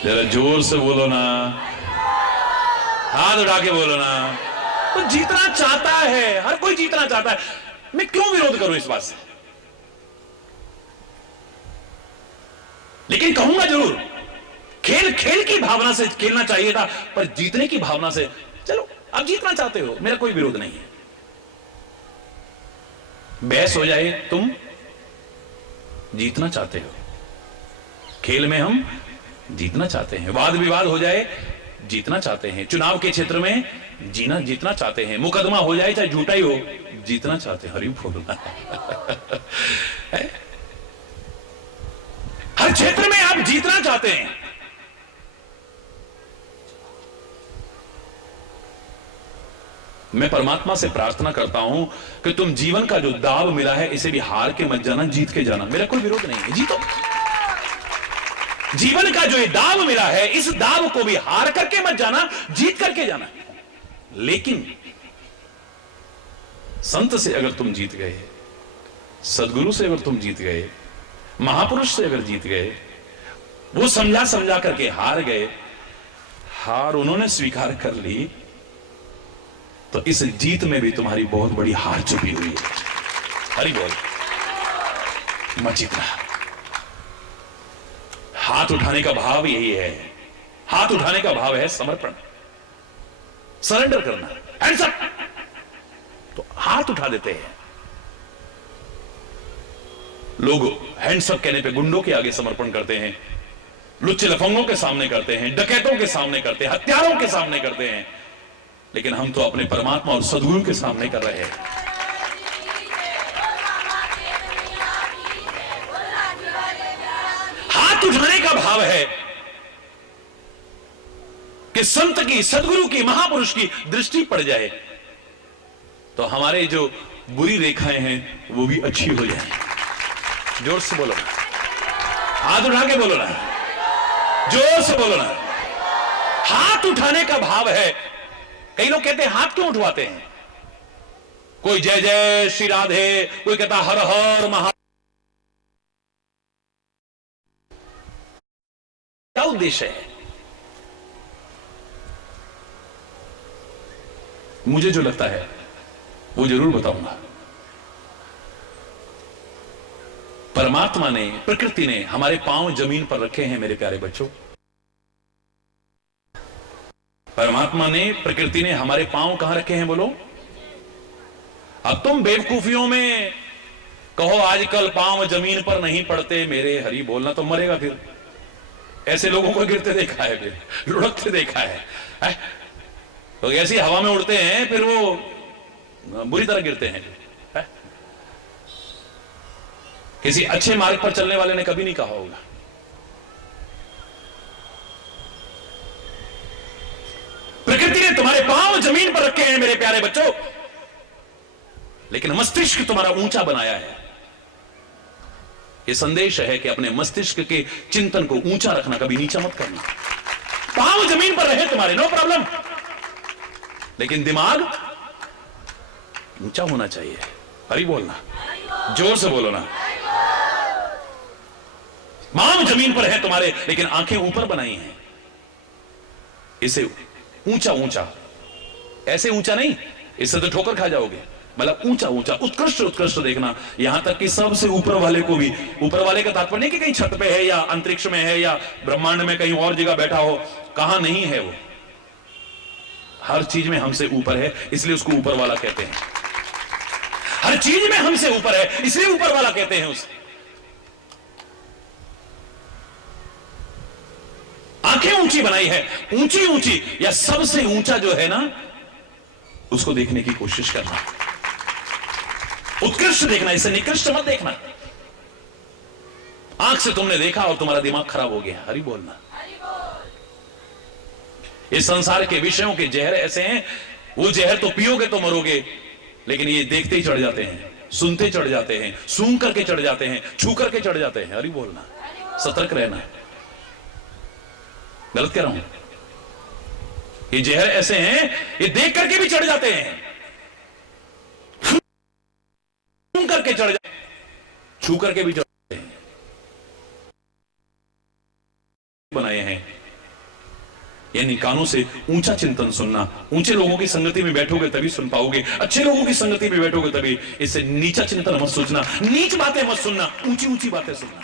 जरा जोर से बोलो ना, हाथ उठा के बोलो ना। तो जीतना चाहता है, हर कोई जीतना चाहता है। मैं क्यों विरोध करूं इस बात से? लेकिन कहूंगा जरूर, खेल खेल की भावना से खेलना चाहिए था, पर जीतने की भावना से। चलो अब जीतना चाहते हो, मेरा कोई विरोध नहीं है। बहस हो जाए, तुम जीतना चाहते हो, खेल में हम जीतना चाहते हैं, वाद विवाद हो जाए जीतना चाहते हैं, चुनाव के क्षेत्र में जीतना चाहते हैं, मुकदमा हो जाए चाहे झूठा ही हो जीतना चाहते हैं। हरि बोलना हर क्षेत्र में आप जीतना चाहते हैं। मैं परमात्मा से प्रार्थना करता हूं कि तुम जीवन का जो दाव मिला है इसे भी हार के मत जाना, जीत के जाना। मेरा कोई विरोध नहीं है, जीतो। जीवन का जो ये दाव मिला है इस दाव को भी हार करके मत जाना, जीत करके जाना। लेकिन संत से अगर तुम जीत गए, सदगुरु से अगर तुम जीत गए, महापुरुष से अगर जीत गए, वो समझा समझा करके हार गए, हार उन्होंने स्वीकार कर ली, तो इस जीत में भी तुम्हारी बहुत बड़ी हार छुपी हुई है। हरि बोल, मत जीतना। हाथ उठाने का भाव यही है, हाथ उठाने का भाव है समर्पण, सरेंडर करना, हैंड्स अप। तो हाथ उठा देते हैं लोग, हैंड्स अप कहने पे गुंडों के आगे समर्पण करते हैं, लुच्चे लफंगों के सामने करते हैं, डकैतों के सामने करते हैं, हत्यारों के सामने करते हैं। लेकिन हम तो अपने परमात्मा और सद्गुरु के सामने कर रहे हैं। हाथ उठाने का भाव है कि संत की, सद्गुरु की, महापुरुष की दृष्टि पड़ जाए तो हमारे जो बुरी रेखाएं हैं वो भी अच्छी हो जाए। जोर से बोलो, हाथ उठा के बोलो ना, जोर से बोलो ना। हाथ उठाने का भाव है। कई लोग कहते हैं हाथ क्यों उठवाते हैं? कोई जय जय श्री राधे, कोई कहता हर हर महा। क्या उद्देश्य है? मुझे जो लगता है वो जरूर बताऊंगा। परमात्मा ने, प्रकृति ने हमारे पांव जमीन पर रखे हैं मेरे प्यारे बच्चों। परमात्मा ने, प्रकृति ने हमारे पांव कहां रखे हैं बोलो? अब तुम बेवकूफियों में कहो आजकल पांव जमीन पर नहीं पड़ते मेरे, हरि बोलना तो मरेगा फिर। ऐसे लोगों को गिरते देखा है, फिर लुढ़कते देखा है। तो ऐसी हवा में उड़ते हैं फिर वो बुरी तरह गिरते हैं। किसी अच्छे मार्ग पर चलने वाले ने कभी नहीं कहा होगा। प्रकृति ने तुम्हारे पांव जमीन पर रखे हैं मेरे प्यारे बच्चों, लेकिन मस्तिष्क तुम्हारा ऊंचा बनाया है। यह संदेश है कि अपने मस्तिष्क के चिंतन को ऊंचा रखना, कभी नीचा मत करना। पांव जमीन पर रहे तुम्हारे, नो प्रॉब्लम, लेकिन दिमाग ऊंचा होना चाहिए। हरि बोलना, जोर से बोलो ना। पांव जमीन पर है तुम्हारे, लेकिन आंखें ऊपर बनाई हैं। इसे ऊंचा ऊंचा, ऐसे ऊंचा नहीं, इससे तो ठोकर खा जाओगे। मतलब ऊंचा ऊंचा, उत्कृष्ट उत्कृष्ट देखना, यहां तक कि सबसे ऊपर वाले को भी। ऊपर वाले का तात्पर्य नहीं कि कहीं छत पे है या अंतरिक्ष में है या ब्रह्मांड में कहीं और जगह बैठा हो, कहां नहीं है वो, हर चीज में हमसे ऊपर है, इसलिए उसको ऊपर वाला कहते हैं। हर चीज में हमसे ऊपर है, इसलिए ऊपर वाला कहते हैं उसे। आंखें ऊंची बनाई है, ऊंची ऊंची, या सबसे ऊंचा जो है ना उसको देखने की कोशिश करना, उत्कृष्ट देखना, इसे निकृष्ट मत देखना। आंख से तुमने देखा और तुम्हारा दिमाग खराब हो गया। हरि बोलना। इस संसार के विषयों के जहर ऐसे हैं, वो जहर तो पियोगे तो मरोगे, लेकिन ये देखते ही चढ़ जाते हैं, सुनते चढ़ जाते हैं, सूंघ करके चढ़ जाते हैं, छू करके चढ़ जाते हैं। हरि बोलना, सतर्क रहना। गलत कह रहा हूं? ये जहर ऐसे हैं, ये देख करके भी चढ़ जाते हैं, सूंघ करके चढ़ जाते हैं, छू करके भी चढ़ जाते हैं। बनाए हैं यानी कानों से ऊंचा चिंतन सुनना। ऊंचे लोगों की संगति में बैठोगे तभी सुन पाओगे, अच्छे लोगों की संगति में बैठोगे तभी। इससे नीचा चिंतन मत सोचना, नीच बातें मत सुनना, ऊंची ऊंची बातें सुनना।